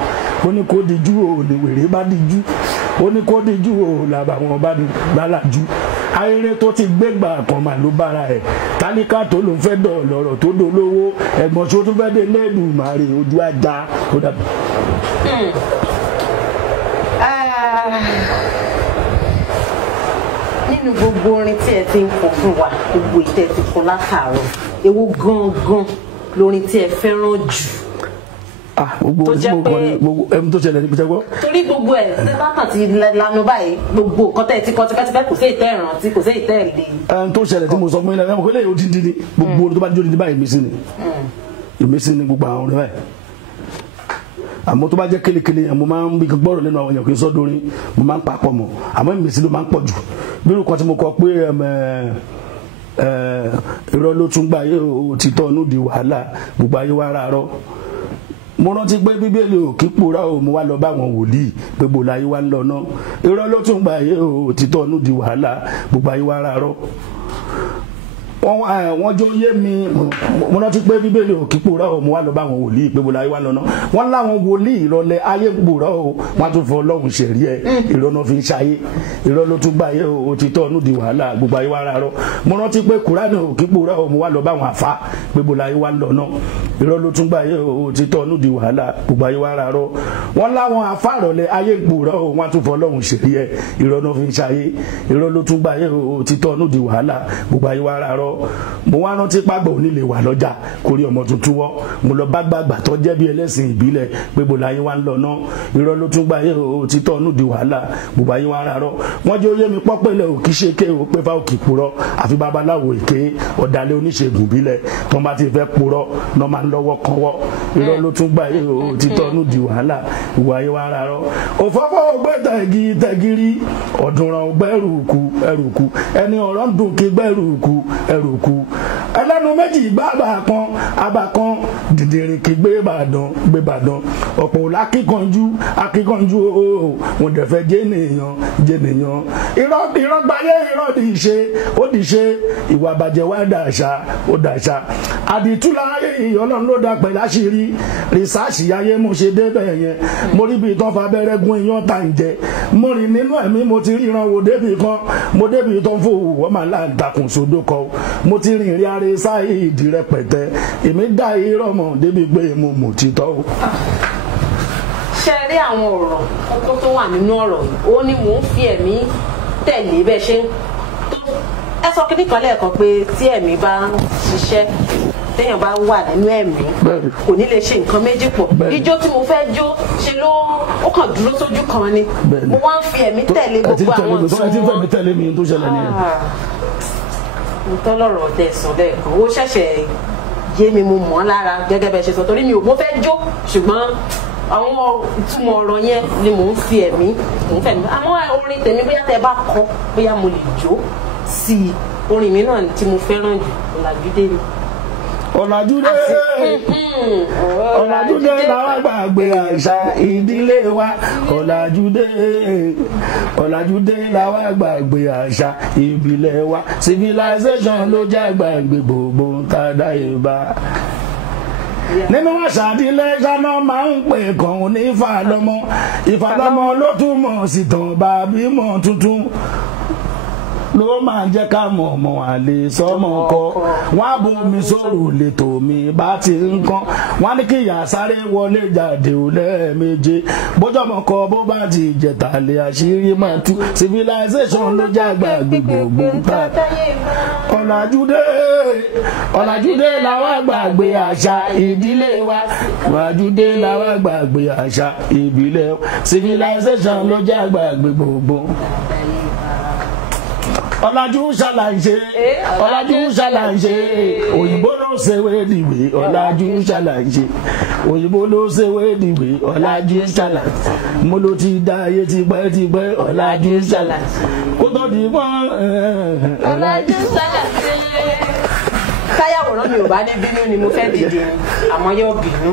ó ní kó dijú ò ní wèrè bá dijú ó ní kó dijú ò làbàwọn bá gbálàjú ayére tó ti gbégbà kan mà ló bára ẹ̀ tálíkà tó ló ń fẹ́ dọ̀ lọ́rọ̀ tó dolówó ẹ̀gbọ́n tó tún fẹ́ dé lẹ́dùnmáre ojú ajá ó dàbí. nínú gbogbo orin tí ẹ ti ń kọ fún wa gbogbo ìtẹ́ ti kọ látàárọ̀ èwo gangan lórin tí ẹ fẹ́ràn jù. gbogbo ẹmu tó ṣẹlẹ̀ ní pẹ̀tẹ́gbọ́. torí gbogbo ẹ̀ ṣe bákan ti lanu báyìí gbogbo nǹkan tẹ́ ẹ ti kọ tipẹ́tipẹ́ kò sí ìtẹ́ ìrántí kò sí ìtẹ́ ìlé. ẹn tó ṣẹlẹ̀ tí mo sọ fún yín lẹ́yìn ọmọkùnrin lè yóò dídí ni gbogbo orin tó bá jó dídí báyìí ìmísí ni gbogbo àwọn orin báyìí àmọ́ tó bá jẹ́ kélekele yẹn mo máa ń bí gbọ́rọ̀ lẹ́nu àwọn èèyàn kì í sọ́ dórin mo máa ń papọ̀ mọ́ àmọ́ ìmísí ló máa ń pọ̀ jù bí irú kan tí mo kọ pé irọ́ ló tún gbà yé òtítọ́ inú di wàhálà gbogbo ayé wa rárọ́ mo rántí pé bíbélì ò kí pòórá o mo wá lọ bá àwọn wòlíì pé bòlá ayé wa ń lọ náà irọ́ ló tún gbà yé òtítọ́ inú di wàhálà gbogbo ayé wa rárọ́ wọ́n jọ yé mi mo rántí pé bíbélì ò kí pòórá o mo wá lọ bá àwọn wòlíì pé bòlá ayé wa ń lọ náà wọ́n láwọn wòlíì ìrọ̀lẹ́ ayé pòórá o wọ́n tún fọ ọlọ́run ṣẹ̀rí ẹ̀ irọ́ náà fi ń ṣayé irọ́ ló tún gbà yé òtítọ́ inú di wàhálà gbogbo ayé wa rárọ́ mo rántí pé kùránì ò kí pòórá o mo wá lọ bá àwọn àfá pé bòlá ayé wa ń lọ náà irọ́ ló tún gbà yé òtítọ́ inú di wàhálà gbogbo ayé wa rárọ́ wọ́n láwọn àfá ìrọ̀lẹ́ ayé pòórá o wọ́n tún fọ ọlọ́run ṣẹ̀rí ẹ̀ irọ́ náà fi ń ṣayé irọ́ ló tún gbà yé òtítọ́ inú di wàhálà gbogbo ayé wa rárọ́ mo wá rántí pàgbà onílé wà lọ́jà kórí ọmọ tuntun wọ́ mo lọ bá gbàgbà tó jẹ́ bí ẹlẹ́sìn ìbílẹ̀ pé bò láyé wá ń lọ náà irọ́ ló tún gbà yé òtítọ́ inú di wàhálà gbogbo ayé wa rárọ́ wọ́n jẹ́ oyé mi pọ́pẹ́lẹ̀ òkì ṣe ké o pé fáwọn kì í purọ́ àfi babaláwo èké ọ̀dàlẹ̀ oníṣègùn ìbílẹ̀ tó bá ti fẹ́ purọ́ náà máa ń lọ́wọ́ kanwọ́ irọ́ ló tún gbà yé òtítọ́ inú di wàhálà gbogbo ayé wa rárọ́ òfófó ògbé tẹ̀gírí ọ̀dùnràn ògbẹ́rùkù ẹni ọ̀rọ̀ ń dùn kí gbẹ́rùkù ẹrùkù ẹlẹ́nu méjì àbàkan dìdìrìkì gbé Ìbàdàn ọ̀pọ̀ akíkanjú ooo wọn dẹ̀ fẹ́ jẹ́nìyàn irọ́ gbayé irọ́ di ìṣe ó di ṣe ìwà bàjẹ́ wá dàṣà ó dàṣà àdìtúlá Ọlọ́run ló dá pẹ̀lú àṣírí rìsáàsì ayé mo ṣe débẹ̀ yẹn mo rí bí tán fabẹ́rẹ́ gún iyán tá ń jẹ mo rìn nínú ẹ̀mí mo ti ríran wò débi kan mo débi tán fòwò wọ́n máa láǹtakùn sódò kọ mo ti rìn rí aré sáìdì rẹpẹtẹ èmi dá irọ́ mọ̀ débi pé mo mọ̀ títọ́ o. ṣe rí àwọn ọ̀rọ̀ tó wà nínú ọ̀rọ̀ yìí ó ní mò ń fi ẹ̀mí tẹ̀lé bẹ́ẹ̀ ṣe ẹ sọ kíní kan lẹ́ẹ̀kan pé tí ẹ̀mí bá ń ṣiṣẹ́ téèyàn bá wà nínú ẹ̀mí kò ní lè ṣe nǹkan méjì pọ̀ ijó tí mo fẹ́ jó ṣe ló ó kàn dúró sójú kan ni mo wá ń fi ẹ̀mí tẹ̀lé gbogbo àwọn tí wọ́n ti fẹ́ mi tẹ̀lé mi tó ṣẹlẹ̀ nìyẹn. ntọ́lọ́rọ̀ ọ̀tẹ̀ sọ lẹ́ẹ̀kan ó ṣẹ̀ṣẹ̀ yé mi mo mọ̀ ọ́ lára gẹ́gẹ́ bẹ́ẹ̀ ṣe sọ torí mi ò mo fẹ́ jó ṣùgbọ́n àwọn ìtumọ̀ ọ̀rọ̀ yẹn ni mò ń fi ẹ̀mí mò ń fẹ̀mí àmọ́ orin tèmi bóyá tẹ bá kọ bóyá mo lè jó sí i orin mi náà tí mo fẹ́ràn jù Ọ̀làjúdé ni. Ọ̀làjúdé làwọn gbàgbé àṣà ìdílé wa Ọ̀làjúdé làwọn gbàgbé àṣà ìbílẹ̀ wa civilization ló jẹ́ gbàgbé gbogbo tàdá ìbá nínú àṣà ìdílé sáná máa ń pè kàn ní ìfàlọ́mọ ló túmọ̀ sí tàn bàbí mọ̀ tuntun ló máa jẹ́ ká mọ̀ mọ̀ àlè sọ́mọ kọ wọ́n á bomi sọ̀rọ̀ lẹ́tọ̀ mi bá ti ń kán wọ́n á ní kí ìyá sáré wọlé jáde ò lẹ́ẹ̀méje bójọ́mọ̀ kọ bó bá ti jẹ̀tà lè àṣírí máa tú civilization ló jẹ́ àgbàgbé gbogbo ń ta Ọ̀làjúdé làwọn àgbàgbé àṣà ìdílé wa Ọ̀làjúdé làwọn àgbàgbé àṣà ìbílẹ̀ civilization ló jẹ́ àgbàgbé gbogbo. Ọ̀làjú ṣàlàyé òyìnbó ló ṣe wédìwé ọ̀làjú ṣàlàyé òyìnbó ló ṣe wédìwé ọ̀làjú ṣàlàyé mo ló ti dá ayé tipẹ́ ọ̀làjú ṣàlàyé kó tó di mọ́ ọ̀làjú ṣàlàyé. táyàwòrán mi ò bá ní bínú ni mo fẹ́ dìde ni àmọ́ yóò bínú.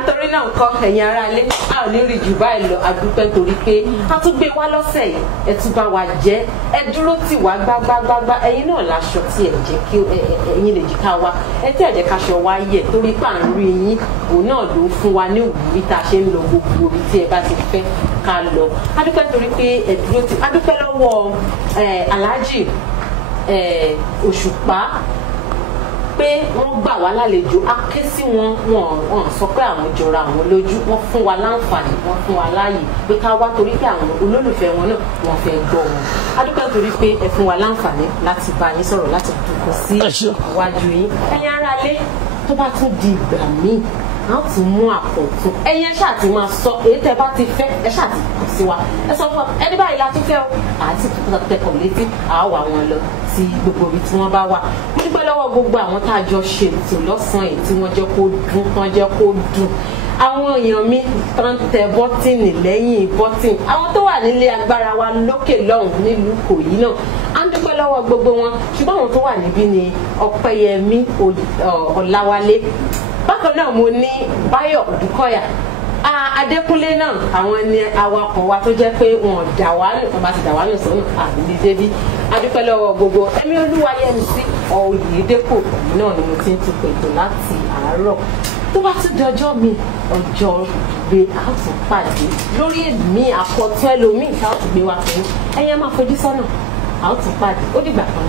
nítorí náà nǹkan ẹ̀yin ará ilé a ò ní rí jù báyìí lọ adúpẹ́ torí pé a tún gbé wá lọ́sẹ̀ yìí ẹ tún bá wa jẹ́ ẹ dúró tì wá gbágbágbágbá ẹ̀yin náà láṣọ tí ẹ jẹ́ kí ẹ̀yin lè jìká wa ẹ tí ẹ jẹ́ káṣọ wa yẹ torí pé à ń rí yín òun náà ló ń fún wa ní ìwúrí tá a ṣe ń lọ gbogbo orí tí ẹ bá ti fẹ́ ká lọ adúpẹ́ torí pé ẹ dúró tì adúpẹ́ lọ́wọ́ Alhaji Òṣùpá pé wọ́n gbà wá lálejò a ké sí wọn sọ pé àwọn jọra àwọn lójú wọ́n fún wa láǹfààní wọ́n fún wa láàyè pé ká wá torí pé àwọn olólùfẹ́ wọn náà wọ́n fẹ́ gbọ́ wọn a dúpẹ́ torí pé ẹ fún wa láǹfààní láti bá yín sọ̀rọ̀ láti dúkọ sí iwájú yín ẹ̀yin aráalé tó bá tún di ìgbà míì a ó tún mú àpọ̀tún ẹ̀yin ẹ ṣáà ti máa sọ èyí tẹ́ bá ti fẹ́ ẹ ṣáà ti kù sí wa ẹ sọ fún wa ẹni báyìí la tún fẹ́ o àti tẹkọ̀ létí àá wà wọn lọ sí gbogbo ibi tí wọ́n bá wà mo dúpẹ́ lọ́wọ́ gbogbo àwọn tá a jọ ṣe ètò lọ́sàn-án yìí tí wọ́n jẹ́ kó dún tán jẹ́ kó dùn àwọn èèyàn mi tán tẹ bọ́tìnì lẹ́yìn bọ́tìnì àwọn tó wà nílé agbára wa lókè lọ́hùn nílùú Ìkòyí náà a ń dúpẹ́ lọ́wọ́ gbogbo wọn ṣùgbọ́n àwọn tó wà níbí ni Ọpẹ́yẹmí Ọláwálé bákan náà mo ní Báyọ̀ Dúkọ̀yà Adékúnlé náà àwọn ni awakọ̀ wa tó jẹ́ pé wọn dà wá nù wọn bá ti dà wá nù sọ́nù àbílí débi adúpẹ́ lọ́wọ́ gbogbo ẹ̀mí Olúwayẹmísí Oyèdépò náà ni mo ti ń tukọ̀ ètò láti àárọ̀ tó bá tún dọjọ́ mi ọjọ́ gbé a tún pàdé lórí èmi àkọ́tún ẹlòmíì tá a tún gbé wa fún ẹ̀yin a máa fojú sọ́nà a tún pàdé ó dìgbà kan.